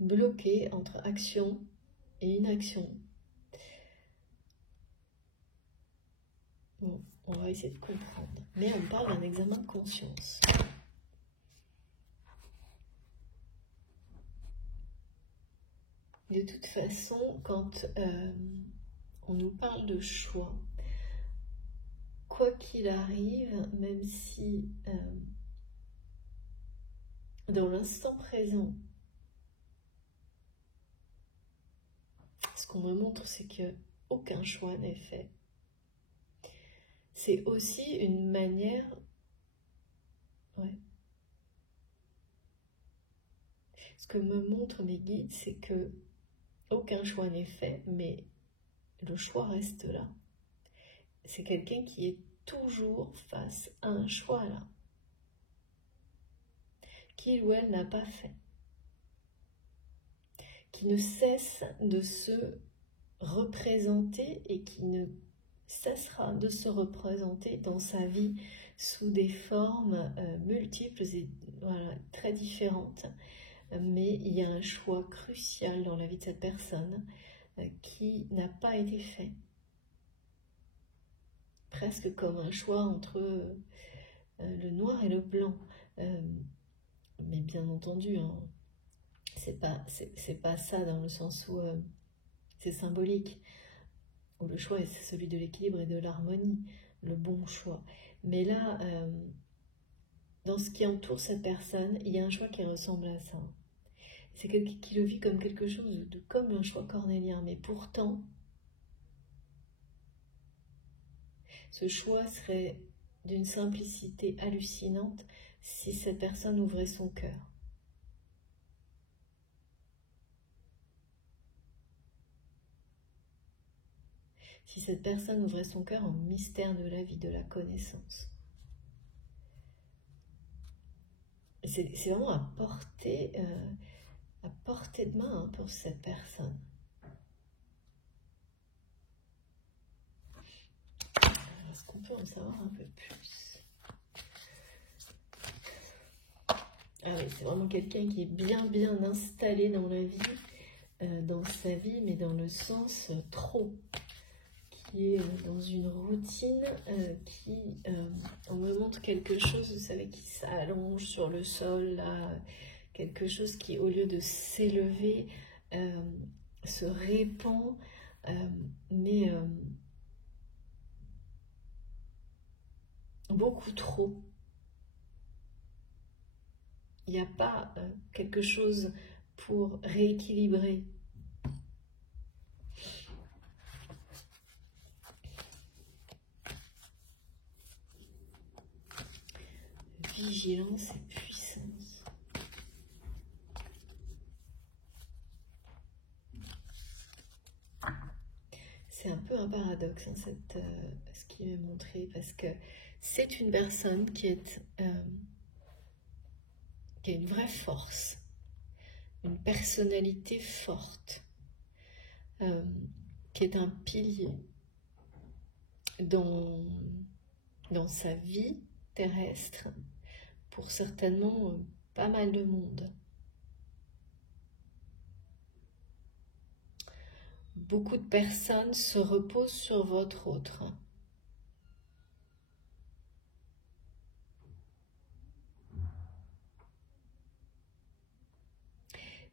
bloqué entre action et inaction. Bon, on va essayer de comprendre. Mais on parle d'un examen de conscience. De toute façon, quand on nous parle de choix, quoi qu'il arrive, même si dans l'instant présent, ce qu'on me montre, c'est que aucun choix n'est fait. C'est aussi une manière... Ouais. Ce que me montrent mes guides, c'est que aucun choix n'est fait, mais le choix reste là. C'est quelqu'un qui est toujours face à un choix là, qu'il ou elle n'a pas fait, qui ne cesse de se représenter et qui ne cessera de se représenter dans sa vie sous des formes multiples et voilà, très différentes. Mais il y a un choix crucial dans la vie de cette personne qui n'a pas été fait. Presque comme un choix entre le noir et le blanc. Mais bien entendu, hein, c'est pas ça dans le sens où c'est symbolique, où le choix c'est celui de l'équilibre et de l'harmonie, le bon choix. Mais là, dans ce qui entoure cette personne, il y a un choix qui ressemble à ça. C'est quelqu'un qui le vit comme quelque chose de comme un choix cornélien, mais pourtant, ce choix serait d'une simplicité hallucinante si cette personne ouvrait son cœur. Si cette personne ouvrait son cœur au mystère de la vie, de la connaissance. C'est vraiment à portée de main pour cette personne. Est-ce qu'on peut en savoir un peu plus? Ah oui, c'est vraiment quelqu'un qui est bien installé dans la vie, dans sa vie, mais dans le sens trop, qui est dans une routine on me montre quelque chose, vous savez, qui s'allonge sur le sol, là, quelque chose qui, au lieu de s'élever, se répand, mais beaucoup trop. Il n'y a pas quelque chose pour rééquilibrer. Vigilance et puissance. C'est un peu un paradoxe, hein, ce qui m'est montré, parce que c'est une personne qui a une vraie force, une personnalité forte, qui est un pilier dans sa vie terrestre, pour certainement pas mal de monde. Beaucoup de personnes se reposent sur votre autre.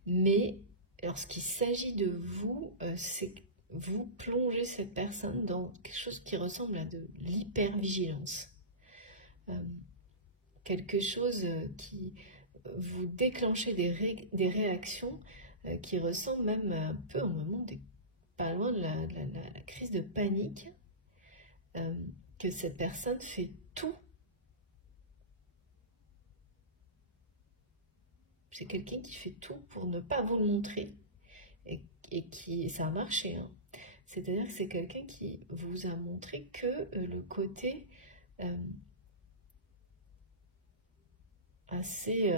Mais lorsqu'il s'agit de vous, c'est que vous plongez cette personne dans quelque chose qui ressemble à de l'hypervigilance. Quelque chose qui vous déclenchez des réactions qui ressemblent même un peu, au moment pas loin de la crise de panique, que cette personne fait tout. C'est quelqu'un qui fait tout pour ne pas vous le montrer. Et ça a marché. Hein. C'est-à-dire que c'est quelqu'un qui vous a montré que le côté assez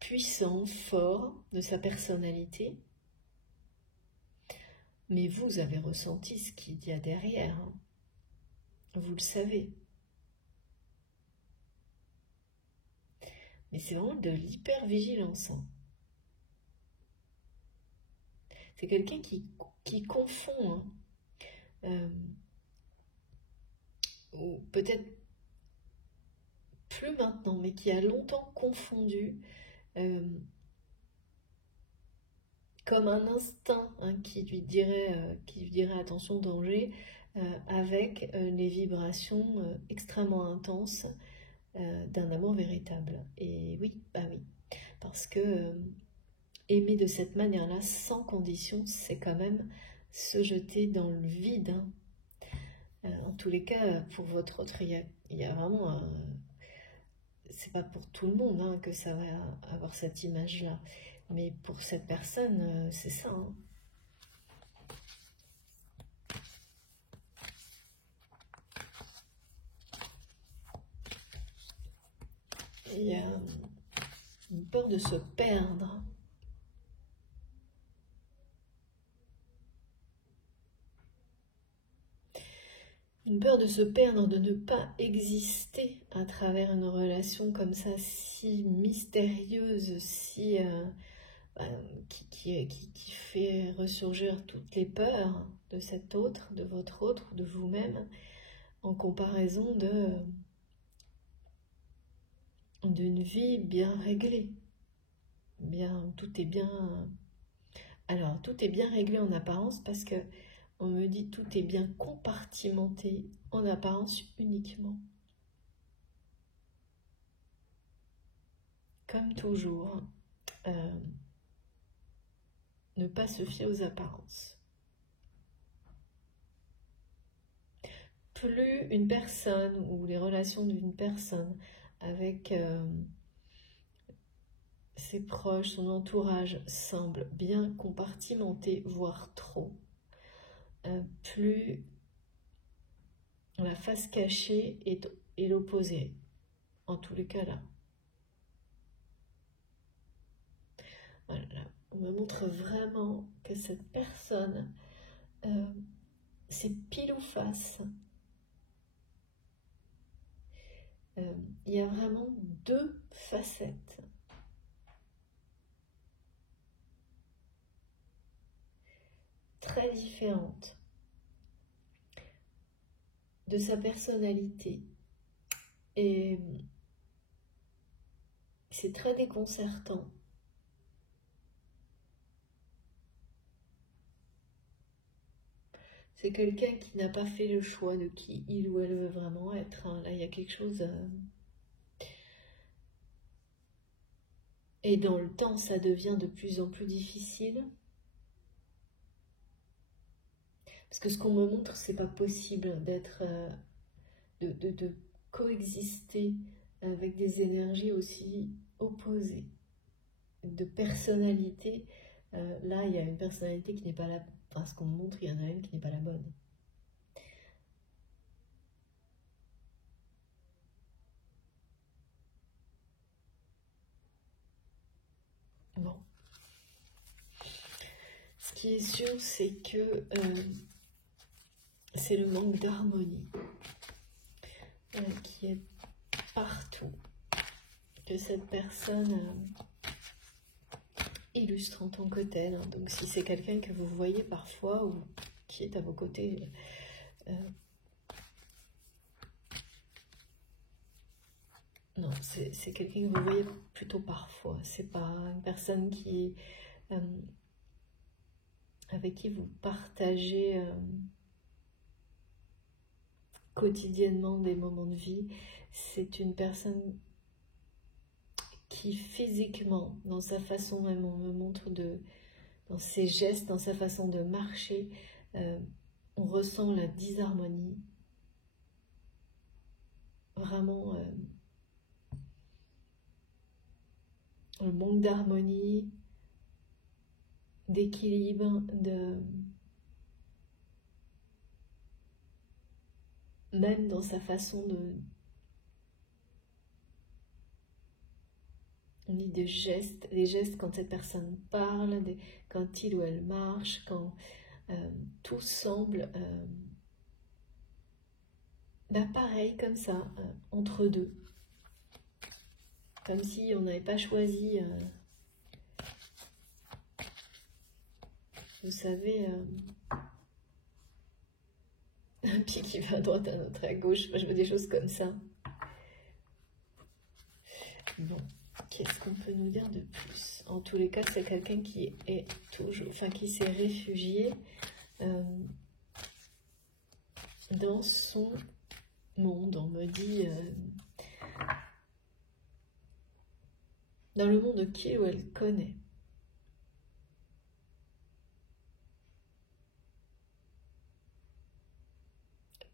puissant, fort de sa personnalité. Mais vous avez ressenti ce qu'il y a derrière. Hein. Vous le savez. Mais c'est vraiment de l'hypervigilance. Hein. C'est quelqu'un qui confond, hein, ou peut-être plus maintenant, mais qui a longtemps confondu comme un instinct, hein, qui lui dirait attention, danger, avec les vibrations extrêmement intenses d'un amour véritable. Et oui, bah oui, parce que aimer de cette manière-là, sans condition, c'est quand même se jeter dans le vide. Hein. En tous les cas, pour votre autre, il y a vraiment un... C'est pas pour tout le monde, hein, que ça va avoir cette image-là. Mais pour cette personne, c'est ça. Hein. Il y a une peur de se perdre. Une peur de se perdre, de ne pas exister à travers une relation comme ça, si mystérieuse, si qui fait ressurgir toutes les peurs de cet autre, de votre autre, de vous-même, en comparaison d'une vie bien réglée. Tout est bien... Alors, tout est bien réglé en apparence parce que on me dit tout est bien compartimenté en apparence uniquement. Comme toujours, ne pas se fier aux apparences. Plus une personne ou les relations d'une personne avec ses proches, son entourage semblent bien compartimentés, voire trop, plus la face cachée est l'opposé, en tous les cas là. Voilà, on me montre vraiment que cette personne, c'est pile ou face. Il y a vraiment deux facettes. Très différentes de sa personnalité. Et c'est très déconcertant. C'est quelqu'un qui n'a pas fait le choix de qui il ou elle veut vraiment être. Hein. Là, il y a quelque chose... Et dans le temps, ça devient de plus en plus difficile. Parce que ce qu'on me montre, c'est pas possible d'être... de coexister avec des énergies aussi opposées. De personnalité. Là, il y a une personnalité qui n'est pas la... Enfin, ce qu'on me montre, il y en a une qui n'est pas la bonne. Bon. Ce qui est sûr, c'est que c'est le manque d'harmonie qui est partout. Que cette personne illustre en tant que telle. Hein. Donc si c'est quelqu'un que vous voyez parfois ou qui est à vos côtés, non, c'est quelqu'un que vous voyez plutôt parfois. C'est pas une personne qui avec qui vous partagez quotidiennement des moments de vie. C'est une personne qui physiquement, dans sa façon même, on me montre dans ses gestes, dans sa façon de marcher, on ressent la disharmonie. Vraiment, le manque d'harmonie, d'équilibre, même dans sa façon on dit des gestes quand cette personne parle, quand il ou elle marche, quand tout semble pareil comme ça, entre deux. Comme si on n'avait pas choisi, vous savez, un pied qui va à droite, un autre à gauche. Moi, je veux des choses comme ça. Bon, qu'est-ce qu'on peut nous dire de plus? En tous les cas, c'est quelqu'un qui est toujours, enfin, qui s'est réfugié dans son monde. On me dit dans le monde qu'il ou elle connaît.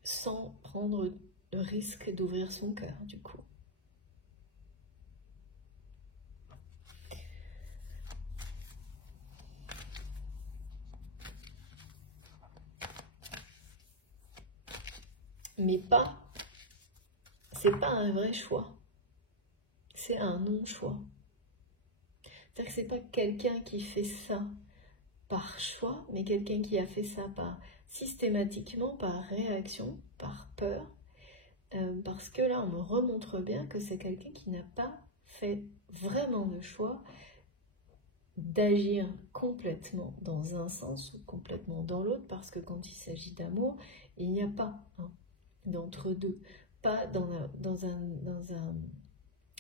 Sans prendre le risque d'ouvrir son cœur, du coup. Mais pas, c'est pas un vrai choix, c'est un non-choix. C'est-à-dire que c'est pas quelqu'un qui fait ça par choix, mais quelqu'un qui a fait ça systématiquement par réaction, par peur, parce que là on me remontre bien que c'est quelqu'un qui n'a pas fait vraiment de choix d'agir complètement dans un sens ou complètement dans l'autre, parce que quand il s'agit d'amour, il n'y a pas d'entre deux, pas dans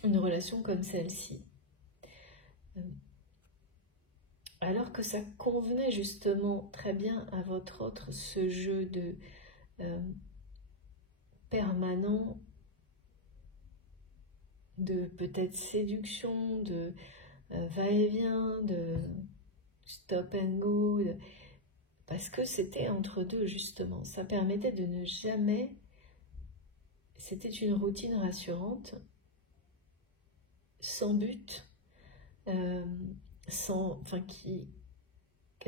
une relation comme celle-ci. Alors que ça convenait justement très bien à votre autre, ce jeu de permanent, de peut-être séduction, de va-et-vient, de stop and go, parce que c'était entre deux justement. Ça permettait de ne jamais... C'était une routine rassurante, sans but, que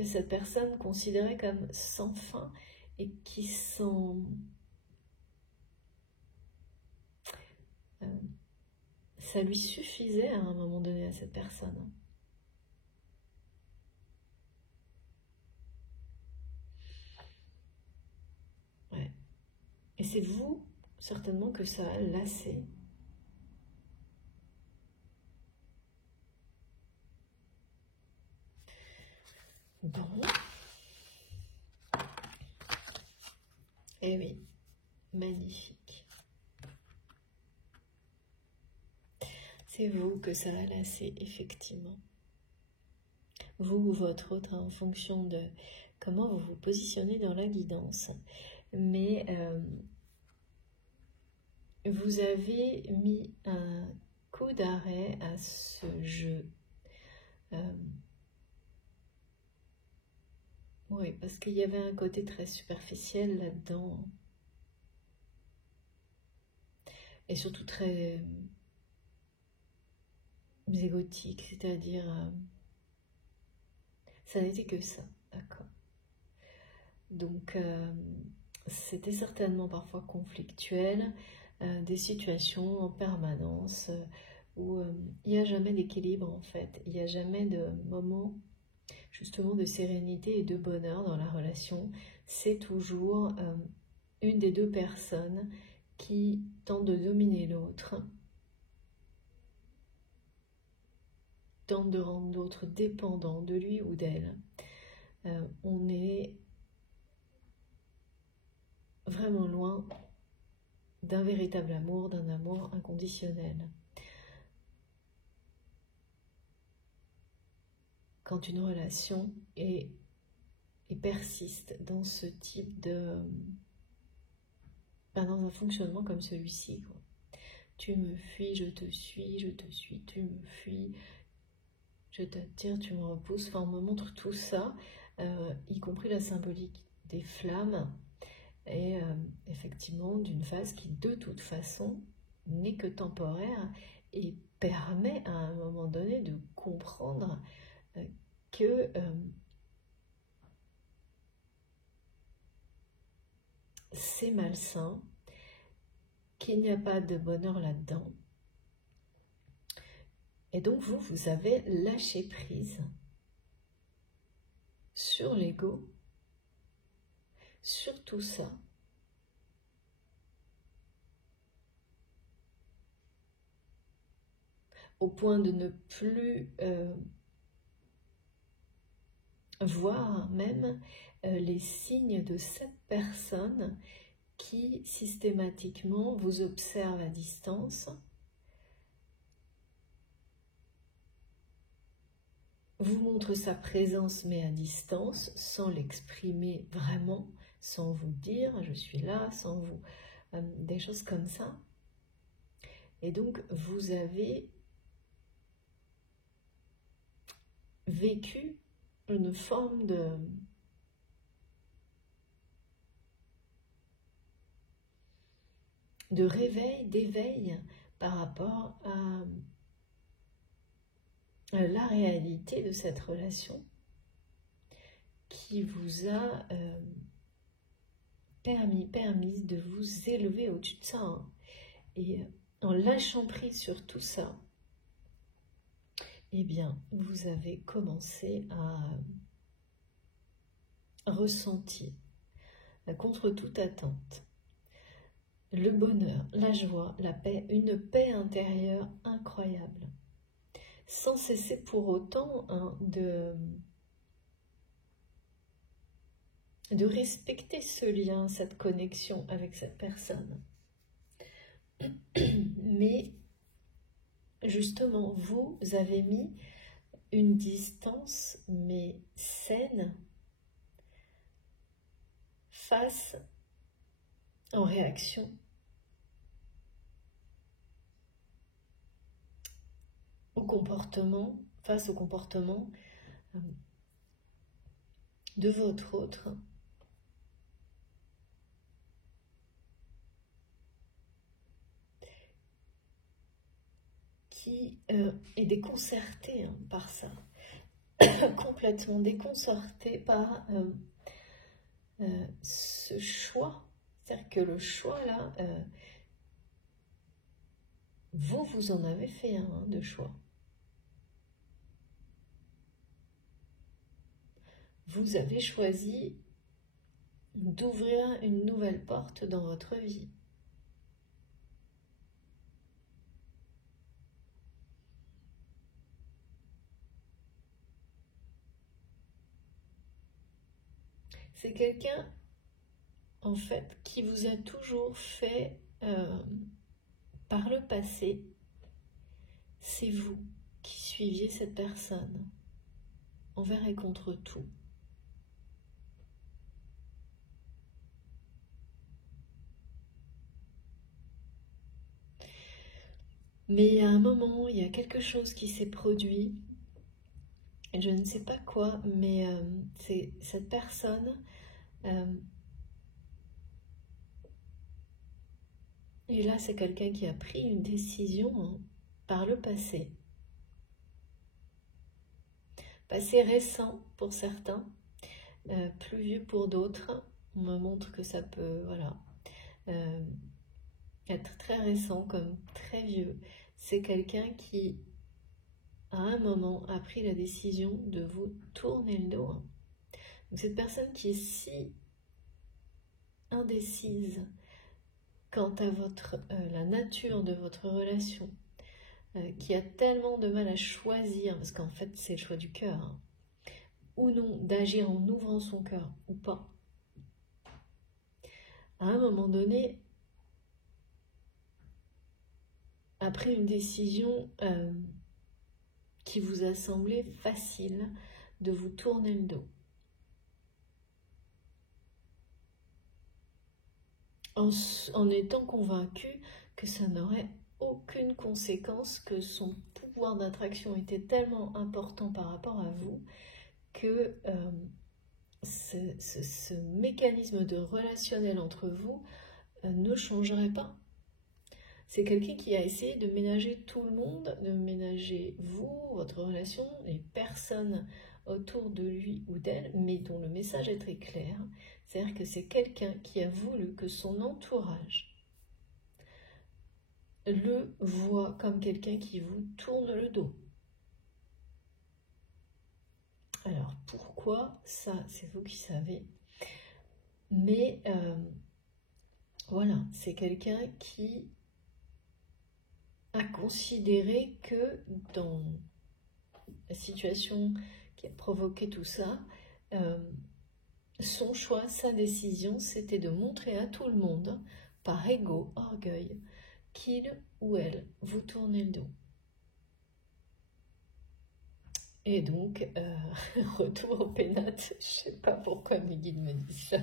cette personne considérait comme sans fin et qui ça lui suffisait à un moment donné à cette personne. Ouais. Et c'est vous, certainement, que ça a lassé. Bon. Eh oui, magnifique. C'est vous que ça a lassé, effectivement. Vous ou votre autre, en fonction de comment vous vous positionnez dans la guidance. Mais vous avez mis un coup d'arrêt à ce jeu. Oui, parce qu'il y avait un côté très superficiel là-dedans. Et surtout très égotique, c'est-à-dire ça n'était que ça, d'accord. Donc c'était certainement parfois conflictuel, des situations en permanence où il n'y a jamais d'équilibre en fait, il n'y a jamais de moment justement de sérénité et de bonheur dans la relation. C'est toujours une des deux personnes qui tente de dominer l'autre, tente de rendre l'autre dépendant de lui ou d'elle. On est vraiment loin d'un véritable amour, d'un amour inconditionnel. Quand une relation persiste dans ce type de... dans un fonctionnement comme celui-ci. Tu me fuis, je te suis, tu me fuis, je t'attire, tu me repousses. Enfin, on me montre tout ça, y compris la symbolique des flammes, et effectivement d'une phase qui de toute façon n'est que temporaire et permet à un moment donné de comprendre que c'est malsain, qu'il n'y a pas de bonheur là-dedans. Et donc vous avez lâché prise sur l'ego, sur tout ça. au point de ne plus voir même les signes de cette personne qui systématiquement vous observe à distance, vous montre sa présence mais à distance, sans l'exprimer vraiment, sans vous dire je suis là, sans vous... des choses comme ça. Et donc vous avez vécu une forme de réveil, d'éveil par rapport à la réalité de cette relation qui vous a permis de vous élever au-dessus de ça. Hein. Et en lâchant prise sur tout ça, eh bien, vous avez commencé à ressentir, contre toute attente, le bonheur, la joie, la paix, une paix intérieure incroyable. Sans cesser pour autant hein, de respecter ce lien, cette connexion avec cette personne. Mais justement, vous avez mis une distance, mais saine, face en réaction au comportement, face au comportement de votre autre, qui est déconcerté hein, par ça, complètement déconcerté par ce choix. C'est-à-dire que le choix là, vous en avez fait un hein, de choix. Vous avez choisi d'ouvrir une nouvelle porte dans votre vie. C'est quelqu'un, en fait, qui vous a toujours fait, par le passé, c'est vous qui suiviez cette personne, envers et contre tout. Mais il y a un moment, il y a quelque chose qui s'est produit, je ne sais pas quoi, mais c'est cette personne... et là, c'est quelqu'un qui a pris une décision hein, par le passé. Passé récent pour certains, plus vieux pour d'autres. On me montre que ça peut voilà, être très récent comme très vieux. C'est quelqu'un qui, à un moment, a pris la décision de vous tourner le dos. Hein. Donc, cette personne qui est si indécise quant à la nature de votre relation, qui a tellement de mal à choisir, parce qu'en fait c'est le choix du cœur, hein, ou non, d'agir en ouvrant son cœur ou pas. À un moment donné, a pris une décision qui vous a semblé facile de vous tourner le dos. En étant convaincu que ça n'aurait aucune conséquence, que son pouvoir d'attraction était tellement important par rapport à vous, que ce mécanisme de relationnel entre vous ne changerait pas. C'est quelqu'un qui a essayé de ménager tout le monde, de ménager vous, votre relation, les personnes autour de lui ou d'elle, mais dont le message est très clair. C'est-à-dire que c'est quelqu'un qui a voulu que son entourage le voit comme quelqu'un qui vous tourne le dos. Alors pourquoi ça, c'est vous qui savez. Mais voilà, c'est quelqu'un qui à considérer que dans la situation qui a provoqué tout ça, son choix, sa décision, c'était de montrer à tout le monde, par ego, orgueil, qu'il ou elle vous tournait le dos. Et donc, retour au pénate, je sais pas pourquoi mes guides me disent ça.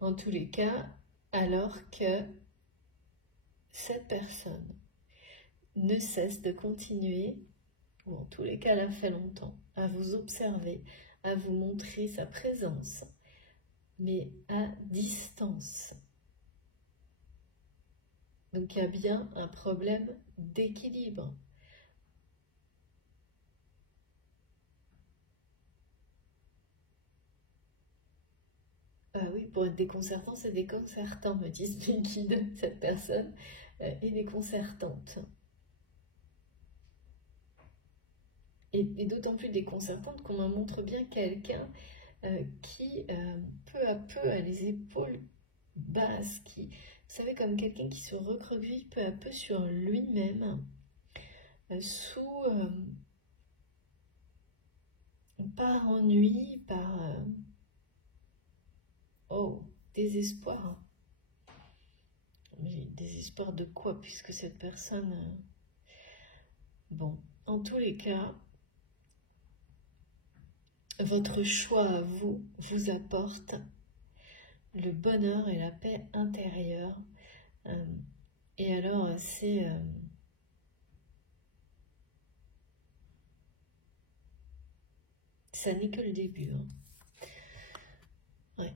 En tous les cas, alors que cette personne ne cesse de continuer, ou en tous les cas l'a fait longtemps, à vous observer, à vous montrer sa présence, mais à distance. Donc il y a bien un problème d'équilibre. Ah oui, pour être déconcertant, c'est déconcertant, me disent mes guides. Cette personne est déconcertante. Et d'autant plus déconcertante qu'on en montre bien quelqu'un qui, peu à peu, a les épaules basses, qui, vous savez, comme quelqu'un qui se recroqueville peu à peu sur lui-même, par ennui, par désespoir. Mais désespoir de quoi, puisque cette personne... Bon, en tous les cas, votre choix à vous apporte le bonheur et la paix intérieure. Et alors, ça n'est que le début. Hein. Ouais.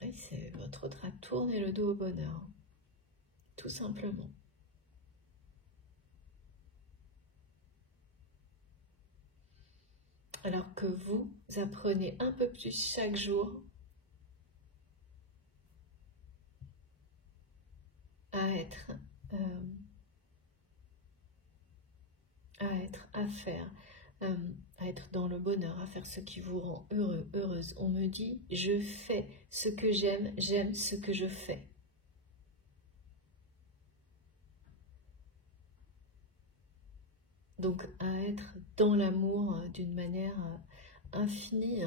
Oui, c'est votre train tourner le dos au bonheur. Tout simplement. Alors que vous apprenez un peu plus chaque jour à être, à faire, à être dans le bonheur, à faire ce qui vous rend heureux, heureuse. On me dit, je fais ce que j'aime, j'aime ce que je fais. Donc à être dans l'amour d'une manière infinie.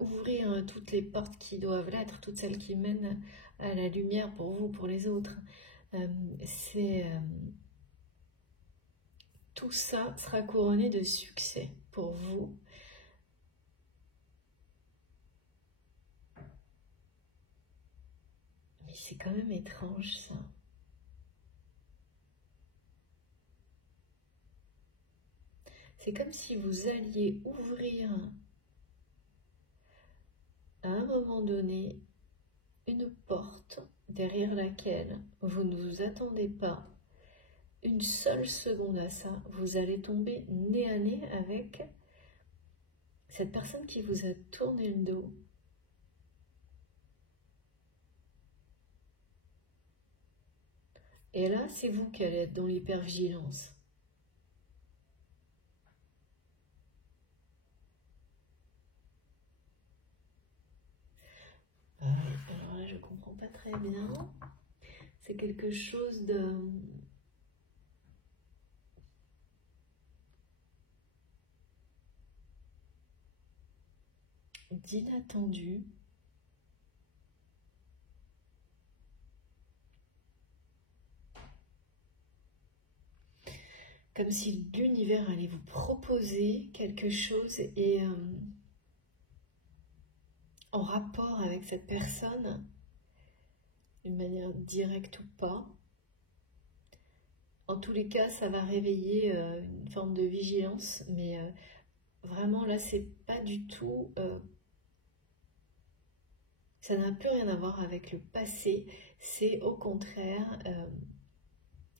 Ouvrir toutes les portes qui doivent l'être, toutes celles qui mènent à la lumière pour vous, pour les autres. Tout ça sera couronné de succès pour vous. Mais c'est quand même étrange ça. C'est comme si vous alliez ouvrir à un moment donné une porte derrière laquelle vous ne vous attendez pas une seule seconde à ça, vous allez tomber nez à nez avec cette personne qui vous a tourné le dos. Et là, c'est vous qui allez être dans l'hypervigilance. Alors là, je comprends pas très bien. C'est quelque chose d'inattendu. Comme si l'univers allait vous proposer quelque chose et en rapport avec cette personne, d'une manière directe ou pas. En tous les cas, ça va réveiller une forme de vigilance, mais vraiment là, c'est pas du tout... ça n'a plus rien à voir avec le passé, c'est au contraire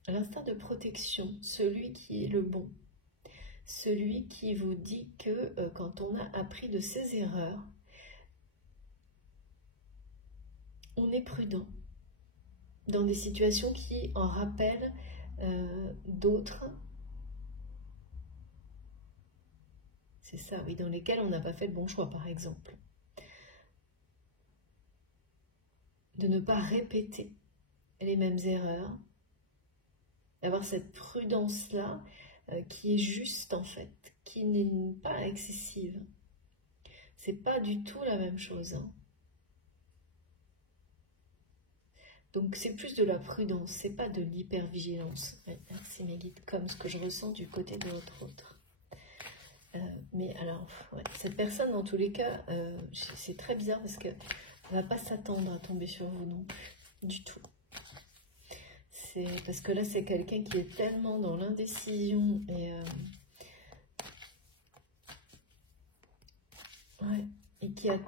l'instinct de protection, celui qui est le bon, celui qui vous dit que quand on a appris de ses erreurs, on est prudent dans des situations qui en rappellent d'autres c'est ça, oui, dans lesquels on n'a pas fait le bon choix, par exemple. De ne pas répéter les mêmes erreurs, d'avoir cette prudence-là qui est juste, en fait, qui n'est pas excessive. C'est pas du tout la même chose. Hein. Donc c'est plus de la prudence, c'est pas de l'hypervigilance. Ouais, merci mes guides, comme ce que je ressens du côté de votre autre. Mais alors, ouais, cette personne, dans tous les cas, c'est très bizarre parce qu'elle ne va pas s'attendre à tomber sur vous non plus, du tout. Parce que là, c'est quelqu'un qui est tellement dans l'indécision et qui a,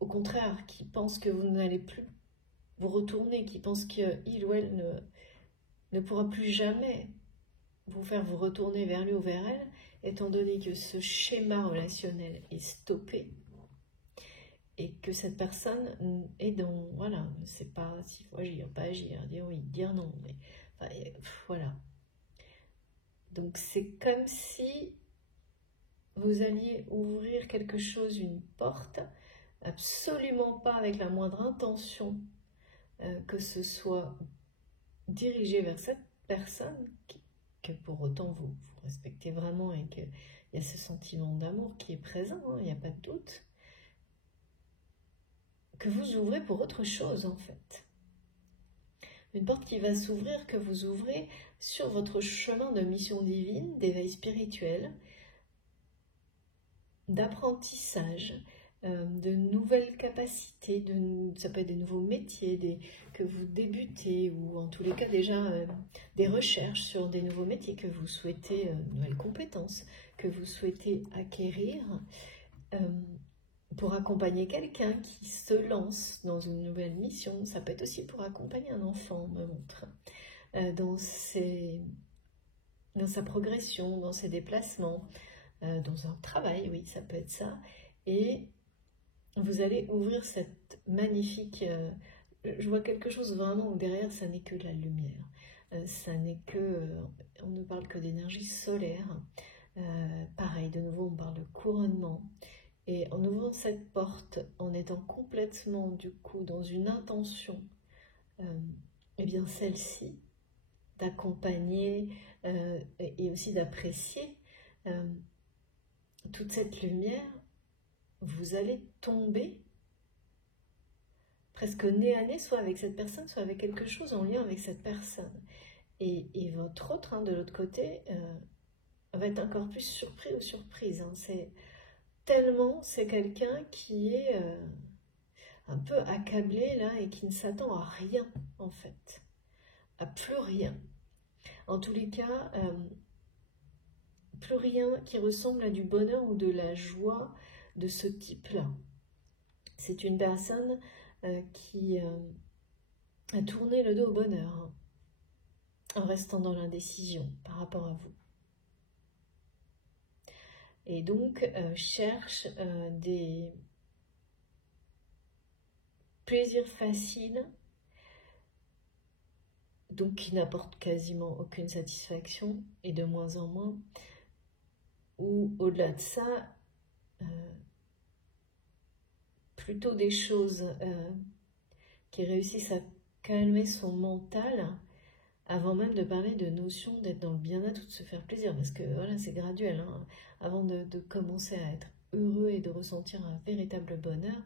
au contraire, qui pense que vous n'allez plus vous retourner, qui pense qu'il ou elle ne pourra plus jamais vous faire vous retourner vers lui ou vers elle, étant donné que ce schéma relationnel est stoppé et que cette personne est dans, voilà, ne sait pas s'il faut agir, pas agir, dire oui, dire non, mais enfin, voilà. Donc c'est comme si vous alliez ouvrir quelque chose, une porte, absolument pas avec la moindre intention que ce soit dirigé vers cette personne que pour autant vous respectez vraiment et qu'il y a ce sentiment d'amour qui est présent, hein, il n'y a pas de doute, que vous ouvrez pour autre chose en fait. Une porte qui va s'ouvrir, que vous ouvrez sur votre chemin de mission divine, d'éveil spirituel, d'apprentissage, de nouvelles capacités, ça peut être des nouveaux métiers que vous débutez, ou en tous les cas déjà des recherches sur des nouveaux métiers que vous souhaitez, nouvelles compétences que vous souhaitez acquérir pour accompagner quelqu'un qui se lance dans une nouvelle mission. Ça peut être aussi pour accompagner un enfant, on me montre, dans sa progression, dans ses déplacements, dans un travail, oui, ça peut être ça. Et vous allez ouvrir cette magnifique... je vois quelque chose vraiment où derrière, ça n'est que de la lumière. Ça n'est que... on ne parle que d'énergie solaire. Pareil, de nouveau, on parle de couronnement. Et en ouvrant cette porte, en étant complètement, du coup, dans une intention, eh bien celle-ci, d'accompagner et aussi d'apprécier toute cette lumière, vous allez tomber presque nez à nez, soit avec cette personne, soit avec quelque chose en lien avec cette personne. Et votre autre, hein, de l'autre côté, va être encore plus surpris ou surprise. Hein. C'est quelqu'un qui est un peu accablé là et qui ne s'attend à rien, en fait. À plus rien. En tous les cas, plus rien qui ressemble à du bonheur ou de la joie de ce type-là. C'est une personne qui a tourné le dos au bonheur, hein, en restant dans l'indécision par rapport à vous. Et donc cherche des plaisirs faciles, donc qui n'apportent quasiment aucune satisfaction, et de moins en moins, ou au-delà de ça, plutôt des choses qui réussissent à calmer son mental, avant même de parler de notion d'être dans le bien-être ou de se faire plaisir, parce que voilà, c'est graduel, hein. Avant de commencer à être heureux et de ressentir un véritable bonheur,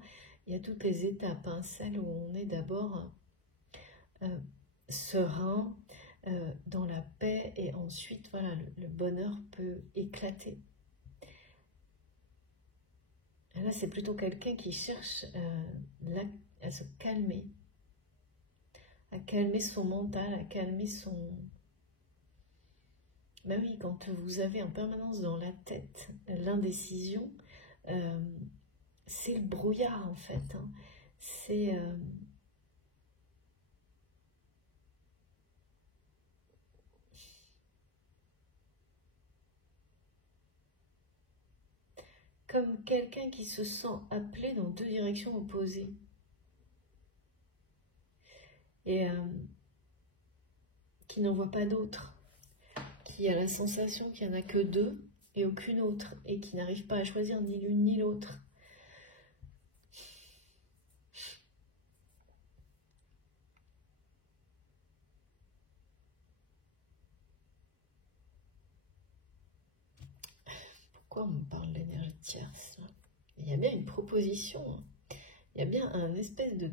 il y a toutes les étapes, hein, celles où on est d'abord serein, dans la paix, et ensuite voilà, le bonheur peut éclater. Là, c'est plutôt quelqu'un qui cherche à se calmer, à calmer son mental, à calmer son... Ben oui, quand vous avez en permanence dans la tête l'indécision, c'est le brouillard en fait. Hein. C'est... comme quelqu'un qui se sent appelé dans deux directions opposées. Et qui n'en voit pas d'autre. Qui a la sensation qu'il n'y en a que deux, et aucune autre, et qui n'arrive pas à choisir ni l'une ni l'autre. Pourquoi on me parle d'énergie tierce là? Il y a bien une proposition, hein. Il y a bien un espèce de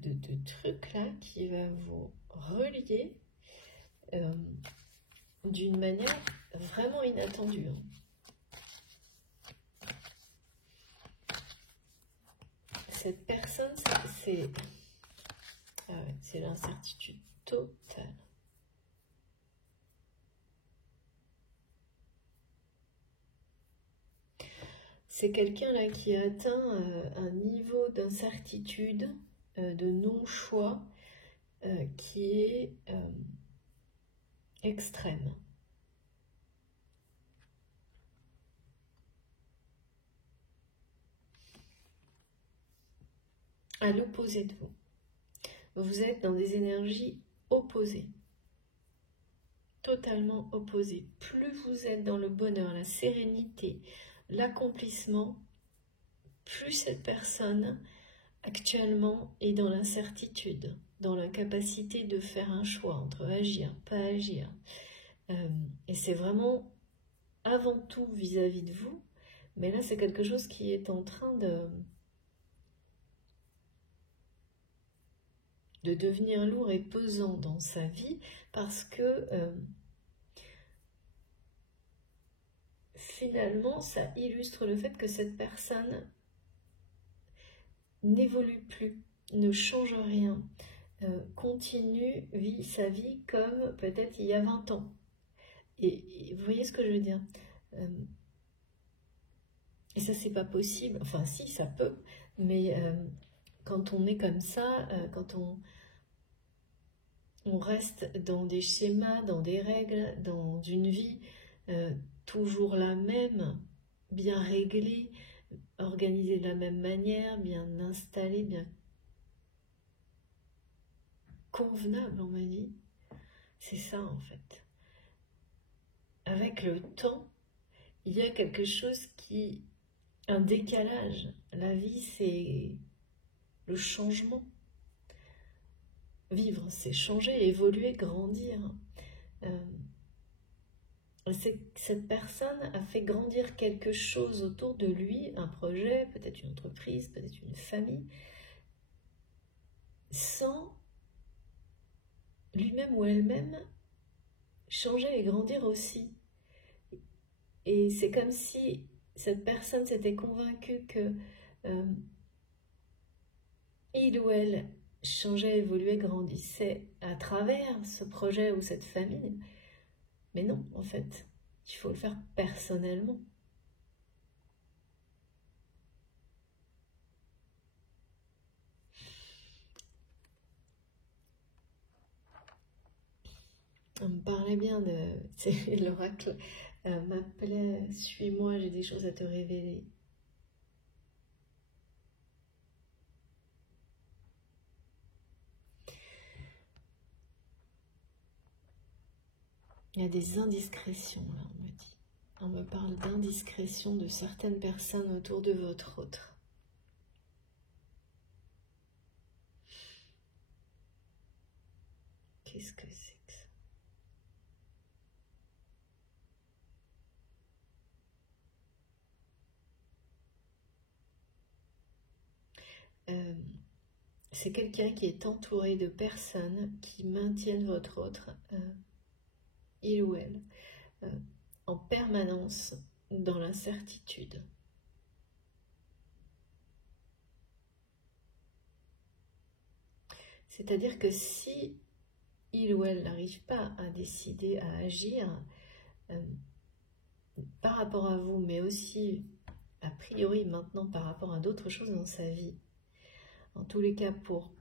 truc là qui va vous relier d'une manière vraiment inattendue, hein. Cette personne, c'est l'incertitude totale. C'est quelqu'un là qui a atteint un niveau d'incertitude, de non-choix, qui est extrême. À l'opposé de vous. Vous êtes dans des énergies opposées. Totalement opposées. Plus vous êtes dans le bonheur, la sérénité, l'accomplissement, plus cette personne actuellement est dans l'incertitude, dans l'incapacité de faire un choix entre agir, pas agir. Et c'est vraiment avant tout vis-à-vis de vous, mais là c'est quelque chose qui est en train de devenir lourd et pesant dans sa vie, parce que finalement ça illustre le fait que cette personne n'évolue plus, ne change rien, continue, vit sa vie comme peut-être il y a 20 ans. Et vous voyez ce que je veux dire? Et ça, c'est pas possible. Enfin, si, ça peut. Mais quand on est comme ça, quand on reste dans des schémas, dans des règles, dans une vie toujours la même, bien réglée, organisée de la même manière, bien installée, bien convenable, on m'a dit. C'est ça, en fait. Avec le temps, il y a quelque chose qui... un décalage. La vie, c'est le changement. Vivre, c'est changer, évoluer, grandir. Cette personne a fait grandir quelque chose autour de lui, un projet, peut-être une entreprise, peut-être une famille, sans lui-même ou elle-même changer et grandir aussi. Et c'est comme si cette personne s'était convaincue que il ou elle changeait, évoluait, grandissait à travers ce projet ou cette famille. Mais non, en fait, il faut le faire personnellement. On me parlait bien de... C'est l'oracle m'appelait « Suis-moi, j'ai des choses à te révéler ». Il y a des indiscrétions, là, on me dit. On me parle d'indiscrétions de certaines personnes autour de votre autre. Qu'est-ce que c'est que ça? C'est quelqu'un qui est entouré de personnes qui maintiennent votre autre, il ou elle, en permanence dans l'incertitude. C'est-à-dire que si il ou elle n'arrive pas à décider, à agir par rapport à vous, mais aussi a priori maintenant par rapport à d'autres choses dans sa vie, en tous les cas pour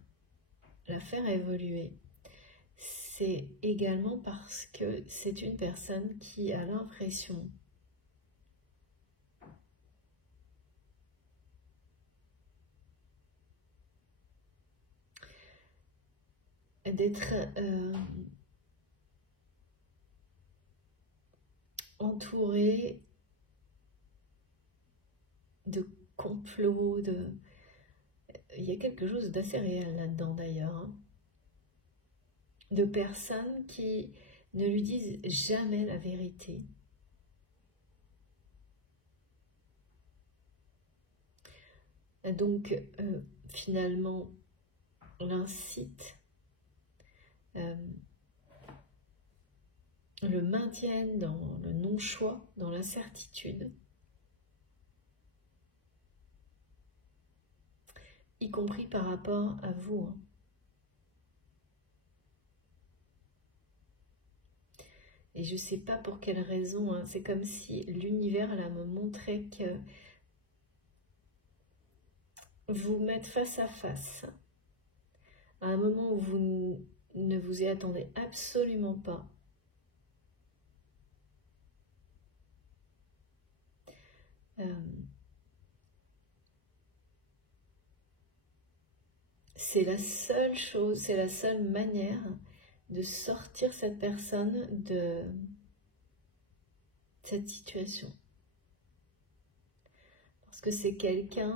la faire évoluer, c'est également parce que c'est une personne qui a l'impression d'être entourée de complot, il y a quelque chose d'assez réel là-dedans d'ailleurs, hein. De personnes qui ne lui disent jamais la vérité. Donc, finalement, l'incite, le maintiennent dans le non-choix, dans l'incertitude, y compris par rapport à vous, hein. Et je ne sais pas pour quelle raison, hein, c'est comme si l'univers là me montrait que vous mettre face à face, à un moment où vous ne vous y attendez absolument pas. C'est la seule chose, c'est la seule manière de sortir cette personne de cette situation. Parce que c'est quelqu'un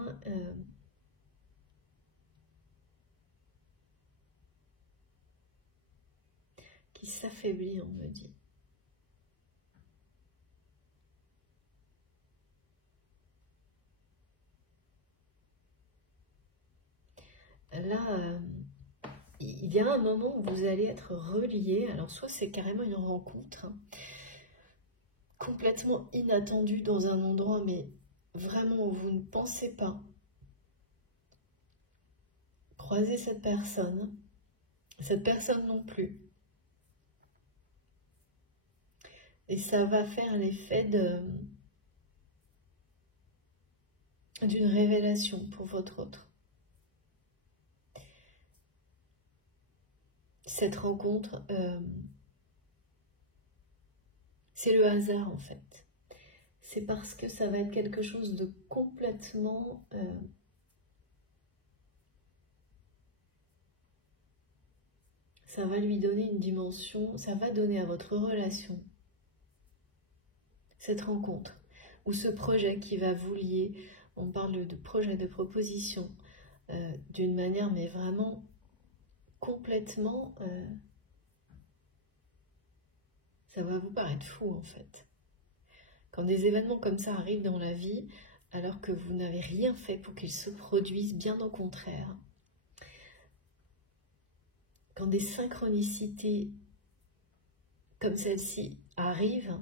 qui s'affaiblit, on me dit. Là, il y a un moment où vous allez être reliés. Alors, soit c'est carrément une rencontre, hein, complètement inattendue dans un endroit, mais vraiment où vous ne pensez pas croiser cette personne non plus. Et ça va faire l'effet d'une révélation pour votre autre. Cette rencontre, c'est le hasard en fait. C'est parce que ça va être quelque chose de complètement ça va lui donner une dimension, ça va donner à votre relation cette rencontre ou ce projet qui va vous lier. On parle de projet, de proposition, d'une manière mais vraiment complètement, ça va vous paraître fou en fait. Quand des événements comme ça arrivent dans la vie, alors que vous n'avez rien fait pour qu'ils se produisent, bien au contraire. Quand des synchronicités comme celle-ci arrivent,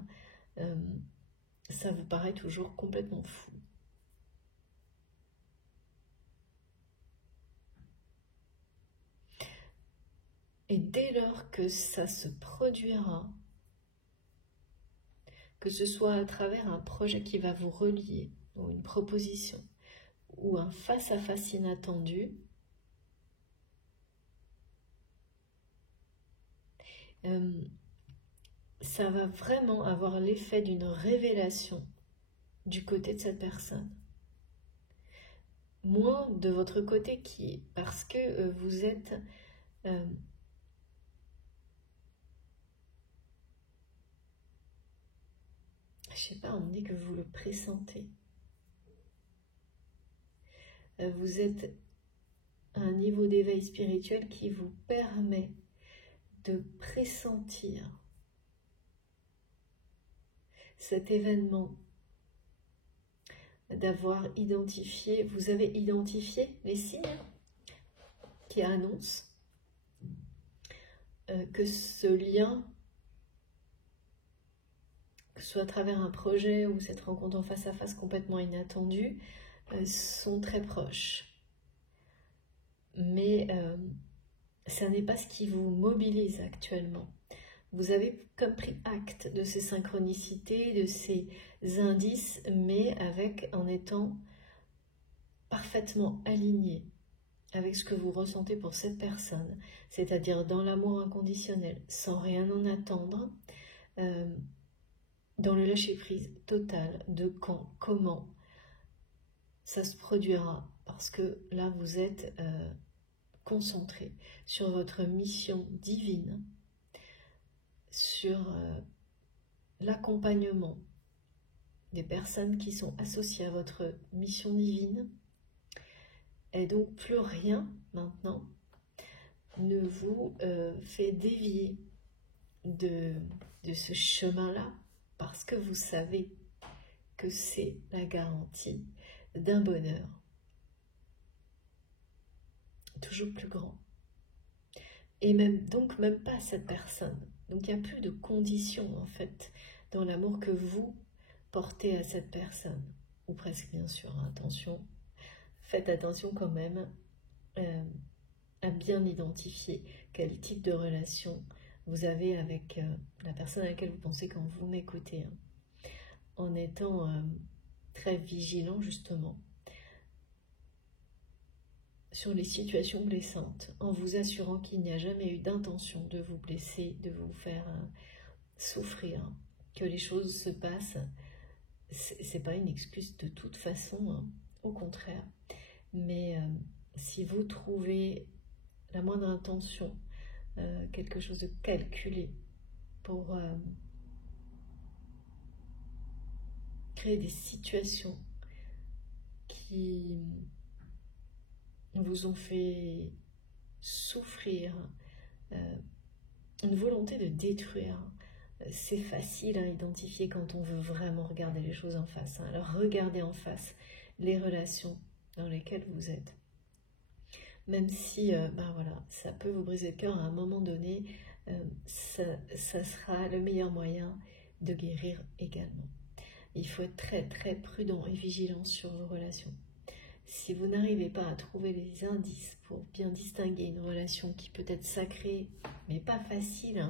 ça vous paraît toujours complètement fou. Et dès lors que ça se produira, que ce soit à travers un projet qui va vous relier, ou une proposition, ou un face-à-face inattendu, ça va vraiment avoir l'effet d'une révélation du côté de cette personne. Moins de votre côté parce que vous êtes... je sais pas, on me dit que vous le pressentez. Vous êtes à un niveau d'éveil spirituel qui vous permet de pressentir cet événement, d'avoir identifié, vous avez identifié les signes qui annoncent que ce lien, que ce soit à travers un projet ou cette rencontre en face à face complètement inattendue, sont très proches. Mais ça n'est pas ce qui vous mobilise actuellement. Vous avez comme pris acte de ces synchronicités, de ces indices, mais en étant parfaitement aligné avec ce que vous ressentez pour cette personne, c'est-à-dire dans l'amour inconditionnel, sans rien en attendre, dans le lâcher-prise total de quand, comment ça se produira, parce que là vous êtes concentré sur votre mission divine, sur l'accompagnement des personnes qui sont associées à votre mission divine. Et donc plus rien maintenant ne vous fait dévier de ce chemin-là, parce que vous savez que c'est la garantie d'un bonheur toujours plus grand. Et même pas cette personne. Donc il n'y a plus de conditions en fait dans l'amour que vous portez à cette personne, ou presque, bien sûr. Attention, faites attention quand même à bien identifier quel type de relation vous avez avec la personne à laquelle vous pensez quand vous m'écoutez, en étant très vigilant justement sur les situations blessantes, en vous assurant qu'il n'y a jamais eu d'intention de vous blesser, de vous faire souffrir, que les choses se passent. C'est pas une excuse de toute façon, au contraire. Mais si vous trouvez la moindre intention, quelque chose de calculé pour créer des situations qui vous ont fait souffrir, une volonté de détruire, c'est facile à identifier quand on veut vraiment regarder les choses en face. Alors regardez en face les relations dans lesquelles vous êtes. Même si voilà, ça peut vous briser le cœur à un moment donné, ça sera le meilleur moyen de guérir également. Il faut être très très prudent et vigilant sur vos relations. Si vous n'arrivez pas à trouver les indices pour bien distinguer une relation qui peut être sacrée, mais pas facile,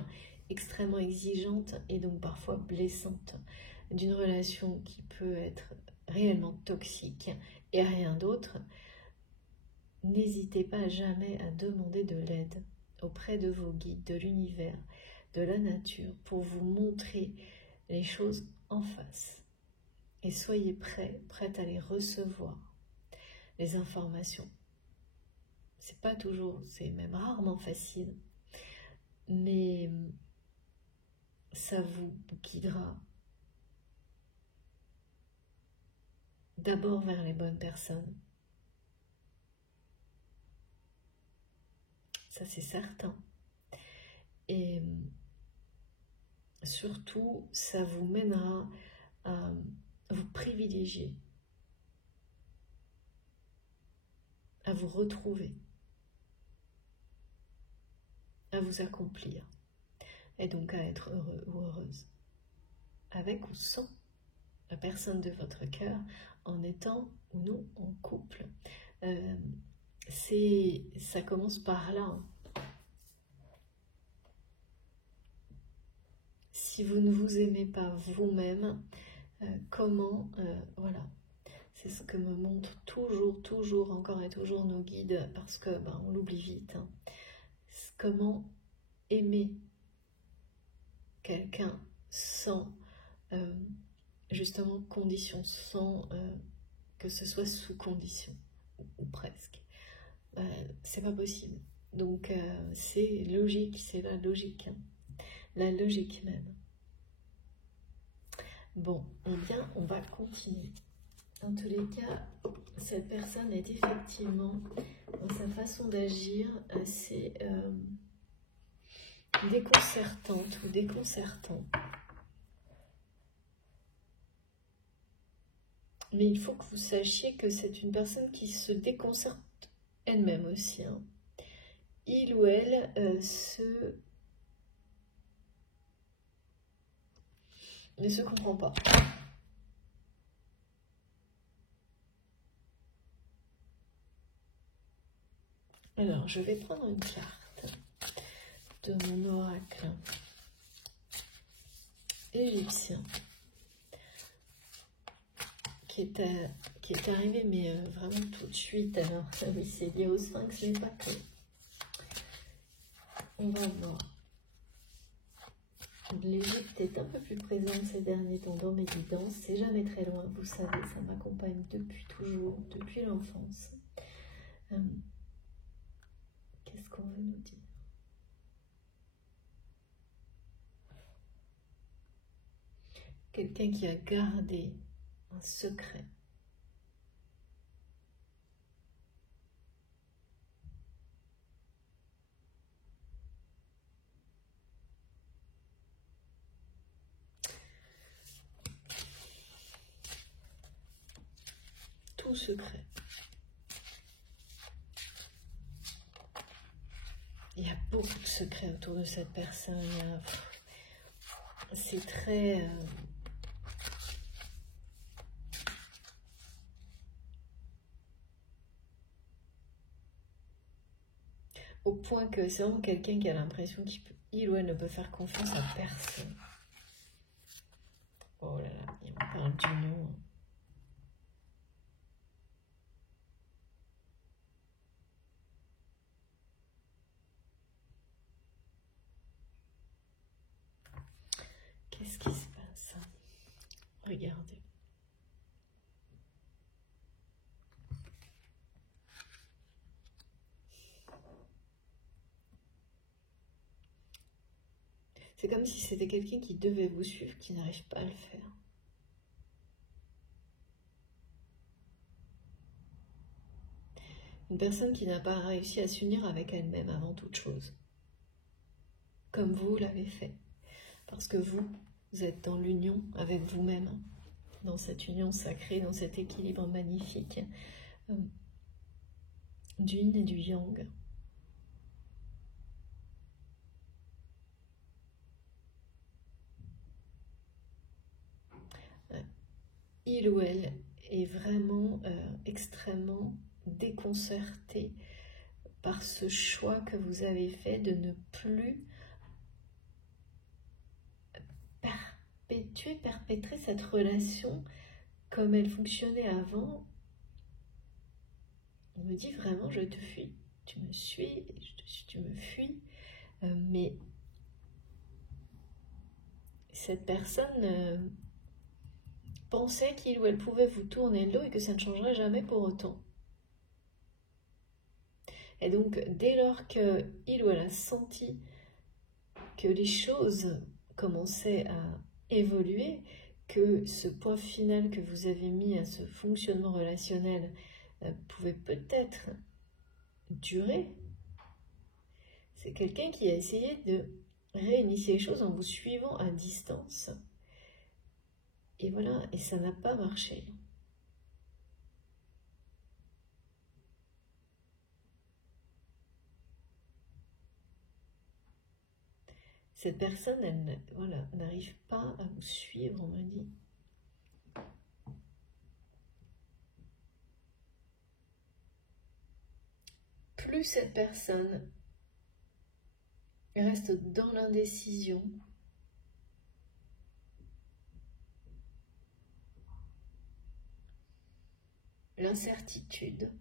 extrêmement exigeante et donc parfois blessante, d'une relation qui peut être réellement toxique et rien d'autre, n'hésitez pas jamais à demander de l'aide auprès de vos guides, de l'univers, de la nature, pour vous montrer les choses en face. Et soyez prête à les recevoir. Les informations. C'est pas toujours, c'est même rarement facile, mais ça vous guidera d'abord vers les bonnes personnes. Ça, c'est certain. Et surtout, ça vous mènera à vous privilégier, à vous retrouver, à vous accomplir, et donc à être heureux ou heureuse, avec ou sans la personne de votre cœur, en étant ou non en couple. Ça commence par là. Si vous ne vous aimez pas vous-même, comment, voilà. C'est ce que me montrent toujours, encore et toujours nos guides, parce que on l'oublie vite. Comment aimer quelqu'un sans justement condition, sans que ce soit sous condition, ou presque. C'est pas possible. Donc c'est logique, c'est la logique. La logique même. Bon, eh bien, on va continuer. Dans tous les cas, cette personne est effectivement, dans sa façon d'agir, assez déconcertante ou déconcertant. Mais il faut que vous sachiez que c'est une personne qui se déconcerte elle-même aussi. Il ou elle ne se comprend pas. Alors, je vais prendre une carte de mon oracle égyptien qui est arrivé, mais vraiment tout de suite. Alors, oui, c'est lié au sphinx, mais pas que. On va voir. L'Égypte est un peu plus présente ces derniers temps dans mes guidances. C'est jamais très loin, vous savez, ça m'accompagne depuis toujours, depuis l'enfance. Qu'est-ce qu'on veut nous dire? Quelqu'un qui a gardé un secret. Tout secret. Il y a beaucoup de secrets autour de cette personne. C'est très... au point que c'est vraiment quelqu'un qui a l'impression qu'il ou elle ne peut faire confiance à personne. Oh là là, il me parle d'union. Qu'est-ce qui se passe? Regardez. C'est comme si c'était quelqu'un qui devait vous suivre, qui n'arrive pas à le faire. Une personne qui n'a pas réussi à s'unir avec elle-même avant toute chose. Comme vous l'avez fait. Parce que vous êtes dans l'union avec vous-même. Dans cette union sacrée, dans cet équilibre magnifique du yin et du yang. Il ou elle est vraiment extrêmement déconcerté par ce choix que vous avez fait de ne plus perpétrer cette relation comme elle fonctionnait avant. On me dit vraiment, je te fuis, tu me suis, tu me fuis, mais cette personne pensait qu'il ou elle pouvait vous tourner le dos et que ça ne changerait jamais pour autant. Et donc, dès lors qu'il ou elle a senti que les choses commençaient à évoluer, que ce point final que vous avez mis à ce fonctionnement relationnel pouvait peut-être durer, c'est quelqu'un qui a essayé de réinitier les choses en vous suivant à distance. Et voilà, et ça n'a pas marché. Cette personne, elle voilà, n'arrive pas à vous suivre, on me dit. Plus cette personne reste dans l'indécision, l'incertitude,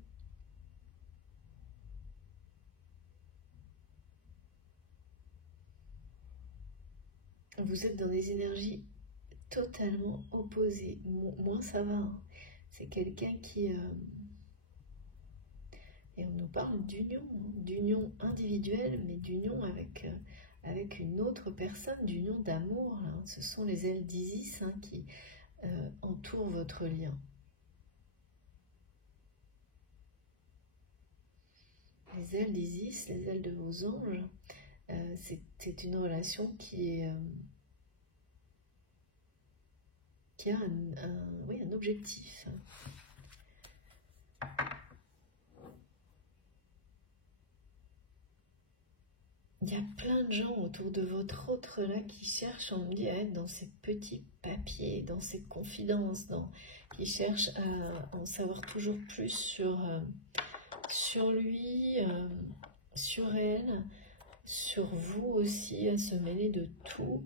vous êtes dans des énergies totalement opposées. Moins ça va. Hein. C'est quelqu'un qui... et on nous parle d'union individuelle, mais d'union avec une autre personne, d'union d'amour. Hein. Ce sont les ailes d'Isis hein, qui entourent votre lien. Les ailes d'Isis, les ailes de vos anges, c'est une relation qui a un objectif. Il y a plein de gens autour de votre autre là qui cherchent, on me dit, à être dans ces petits papiers, dans ces confidences, qui cherchent à en savoir toujours plus sur lui, sur elle, sur vous aussi, à se mêler de tout.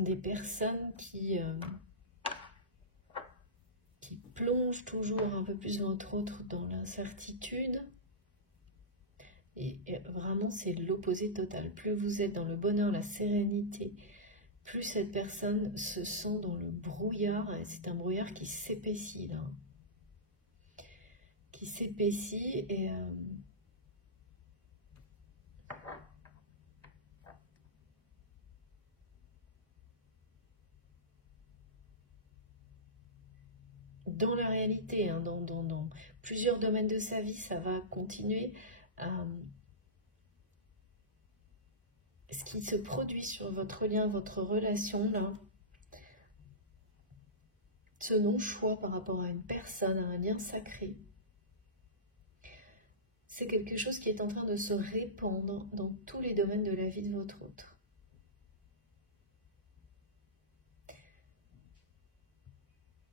Des personnes qui plongent toujours un peu plus entre autres dans l'incertitude. Et vraiment, c'est l'opposé total. Plus vous êtes dans le bonheur, la sérénité, plus cette personne se sent dans le brouillard. Et c'est un brouillard qui s'épaissit là. Qui s'épaissit et... réalité, hein, dans plusieurs domaines de sa vie, ça va continuer. Ce qui se produit sur votre lien, votre relation, là, ce non-choix par rapport à une personne, à un lien sacré, c'est quelque chose qui est en train de se répandre dans tous les domaines de la vie de votre autre.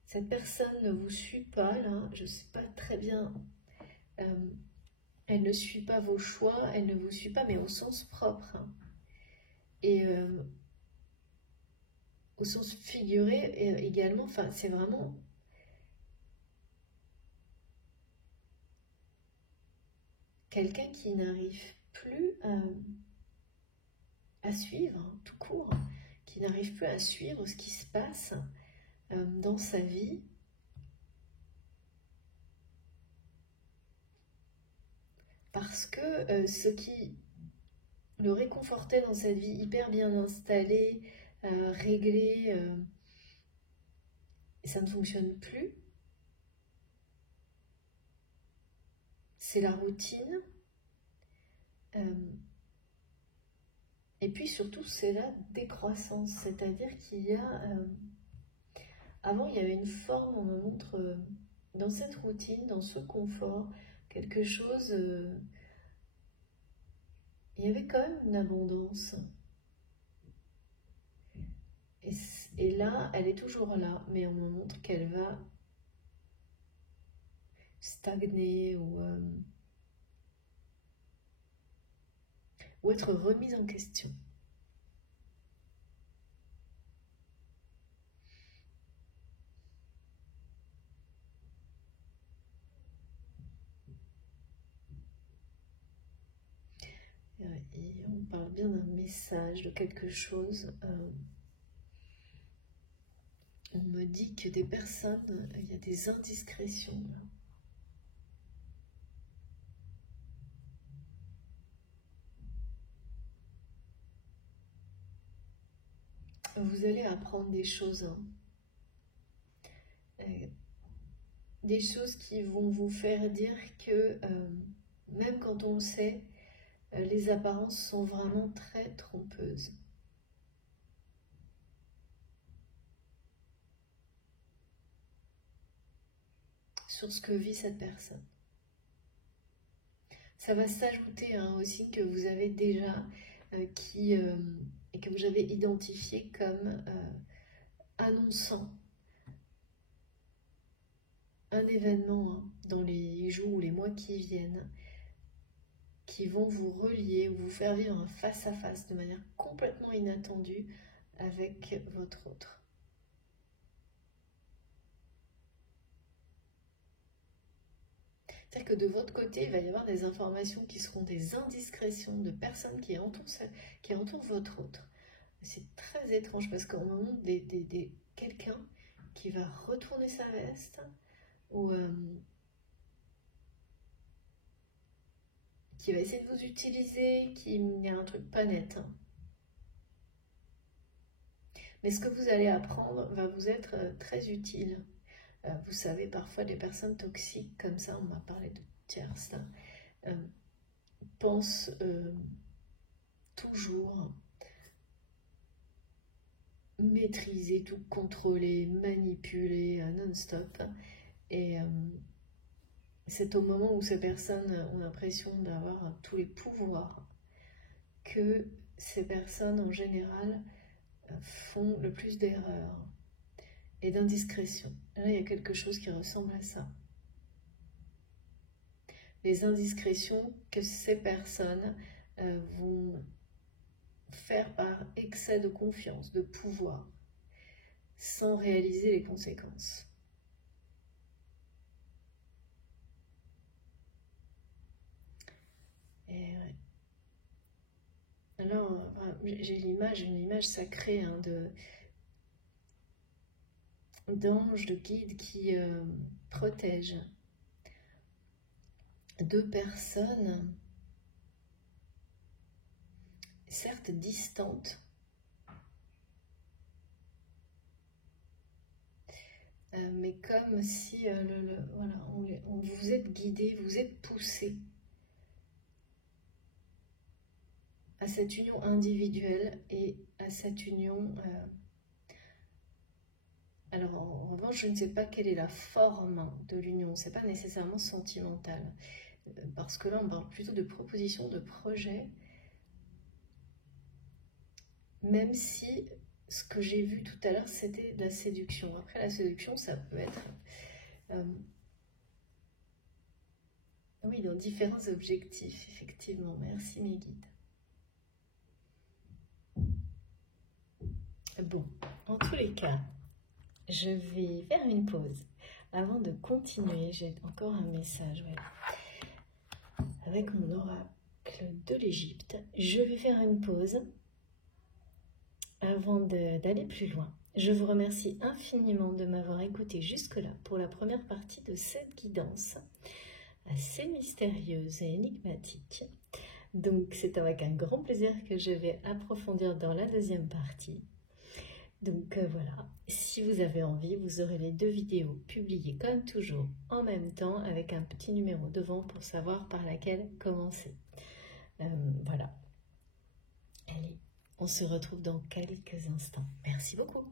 Cette personne ne vous suit pas, là, je ne sais pas très bien, elle ne suit pas vos choix, elle ne vous suit pas, mais au sens propre. Hein. Et au sens figuré également, enfin, c'est vraiment... quelqu'un qui n'arrive plus à suivre, hein, tout court, qui n'arrive plus à suivre ce qui se passe dans sa vie. Parce que ce qui le réconfortait dans cette vie hyper bien installée, réglée, ça ne fonctionne plus. C'est la routine. Et puis surtout, c'est la décroissance. C'est-à-dire qu'il y a... avant, il y avait une forme, on me montre, dans cette routine, dans ce confort, quelque chose... il y avait quand même une abondance. Et là, elle est toujours là, mais on me montre qu'elle va stagner ou être remise en question. Et on parle bien d'un message, de quelque chose. On me dit que des personnes, il y a des indiscrétions là. Vous allez apprendre des choses, hein. Des choses qui vont vous faire dire que même quand on le sait, les apparences sont vraiment très trompeuses. Sur ce que vit cette personne. Ça va s'ajouter à un signe que vous avez déjà, et que vous avez identifié comme annonçant un événement, hein, dans les jours ou les mois qui viennent, qui vont vous relier, vous faire vivre un face-à-face de manière complètement inattendue avec votre autre. C'est-à-dire que de votre côté, il va y avoir des informations qui seront des indiscrétions de personnes qui entourent votre autre. C'est très étrange parce qu'on me montre quelqu'un qui va retourner sa veste ou qui va essayer de vous utiliser, il y a un truc pas net. Hein. Mais ce que vous allez apprendre va vous être très utile. Vous savez, parfois, les personnes toxiques, comme ça, on m'a parlé de tierces, là, pensent toujours maîtriser, tout contrôler, manipuler non-stop. Et c'est au moment où ces personnes ont l'impression d'avoir tous les pouvoirs que ces personnes, en général, font le plus d'erreurs et d'indiscrétions. Là, il y a quelque chose qui ressemble à ça. Les indiscrétions que ces personnes vont faire par excès de confiance, de pouvoir, sans réaliser les conséquences. Et ouais. Alors, j'ai une image sacrée, hein, d'anges, de guides qui protègent deux personnes, certes distantes, mais comme si voilà, vous êtes guidé, vous êtes poussé à cette union individuelle et à cette union... alors en revanche, je ne sais pas quelle est la forme de l'union, c'est pas nécessairement sentimental, parce que là on parle plutôt de proposition, de projet, même si ce que j'ai vu tout à l'heure c'était de la séduction. Après la séduction ça peut être oui, dans différents objectifs, effectivement. Merci mes guides. Bon, en tous les cas, je vais faire une pause. Avant de continuer, j'ai encore un message. Ouais. Avec mon oracle de l'Égypte, je vais faire une pause avant d'aller plus loin. Je vous remercie infiniment de m'avoir écouté jusque-là pour la première partie de cette guidance assez mystérieuse et énigmatique. Donc c'est avec un grand plaisir que je vais approfondir dans la deuxième partie. Donc voilà, si vous avez envie, vous aurez les 2 vidéos publiées comme toujours en même temps avec un petit numéro devant pour savoir par laquelle commencer. Voilà. Allez, on se retrouve dans quelques instants. Merci beaucoup.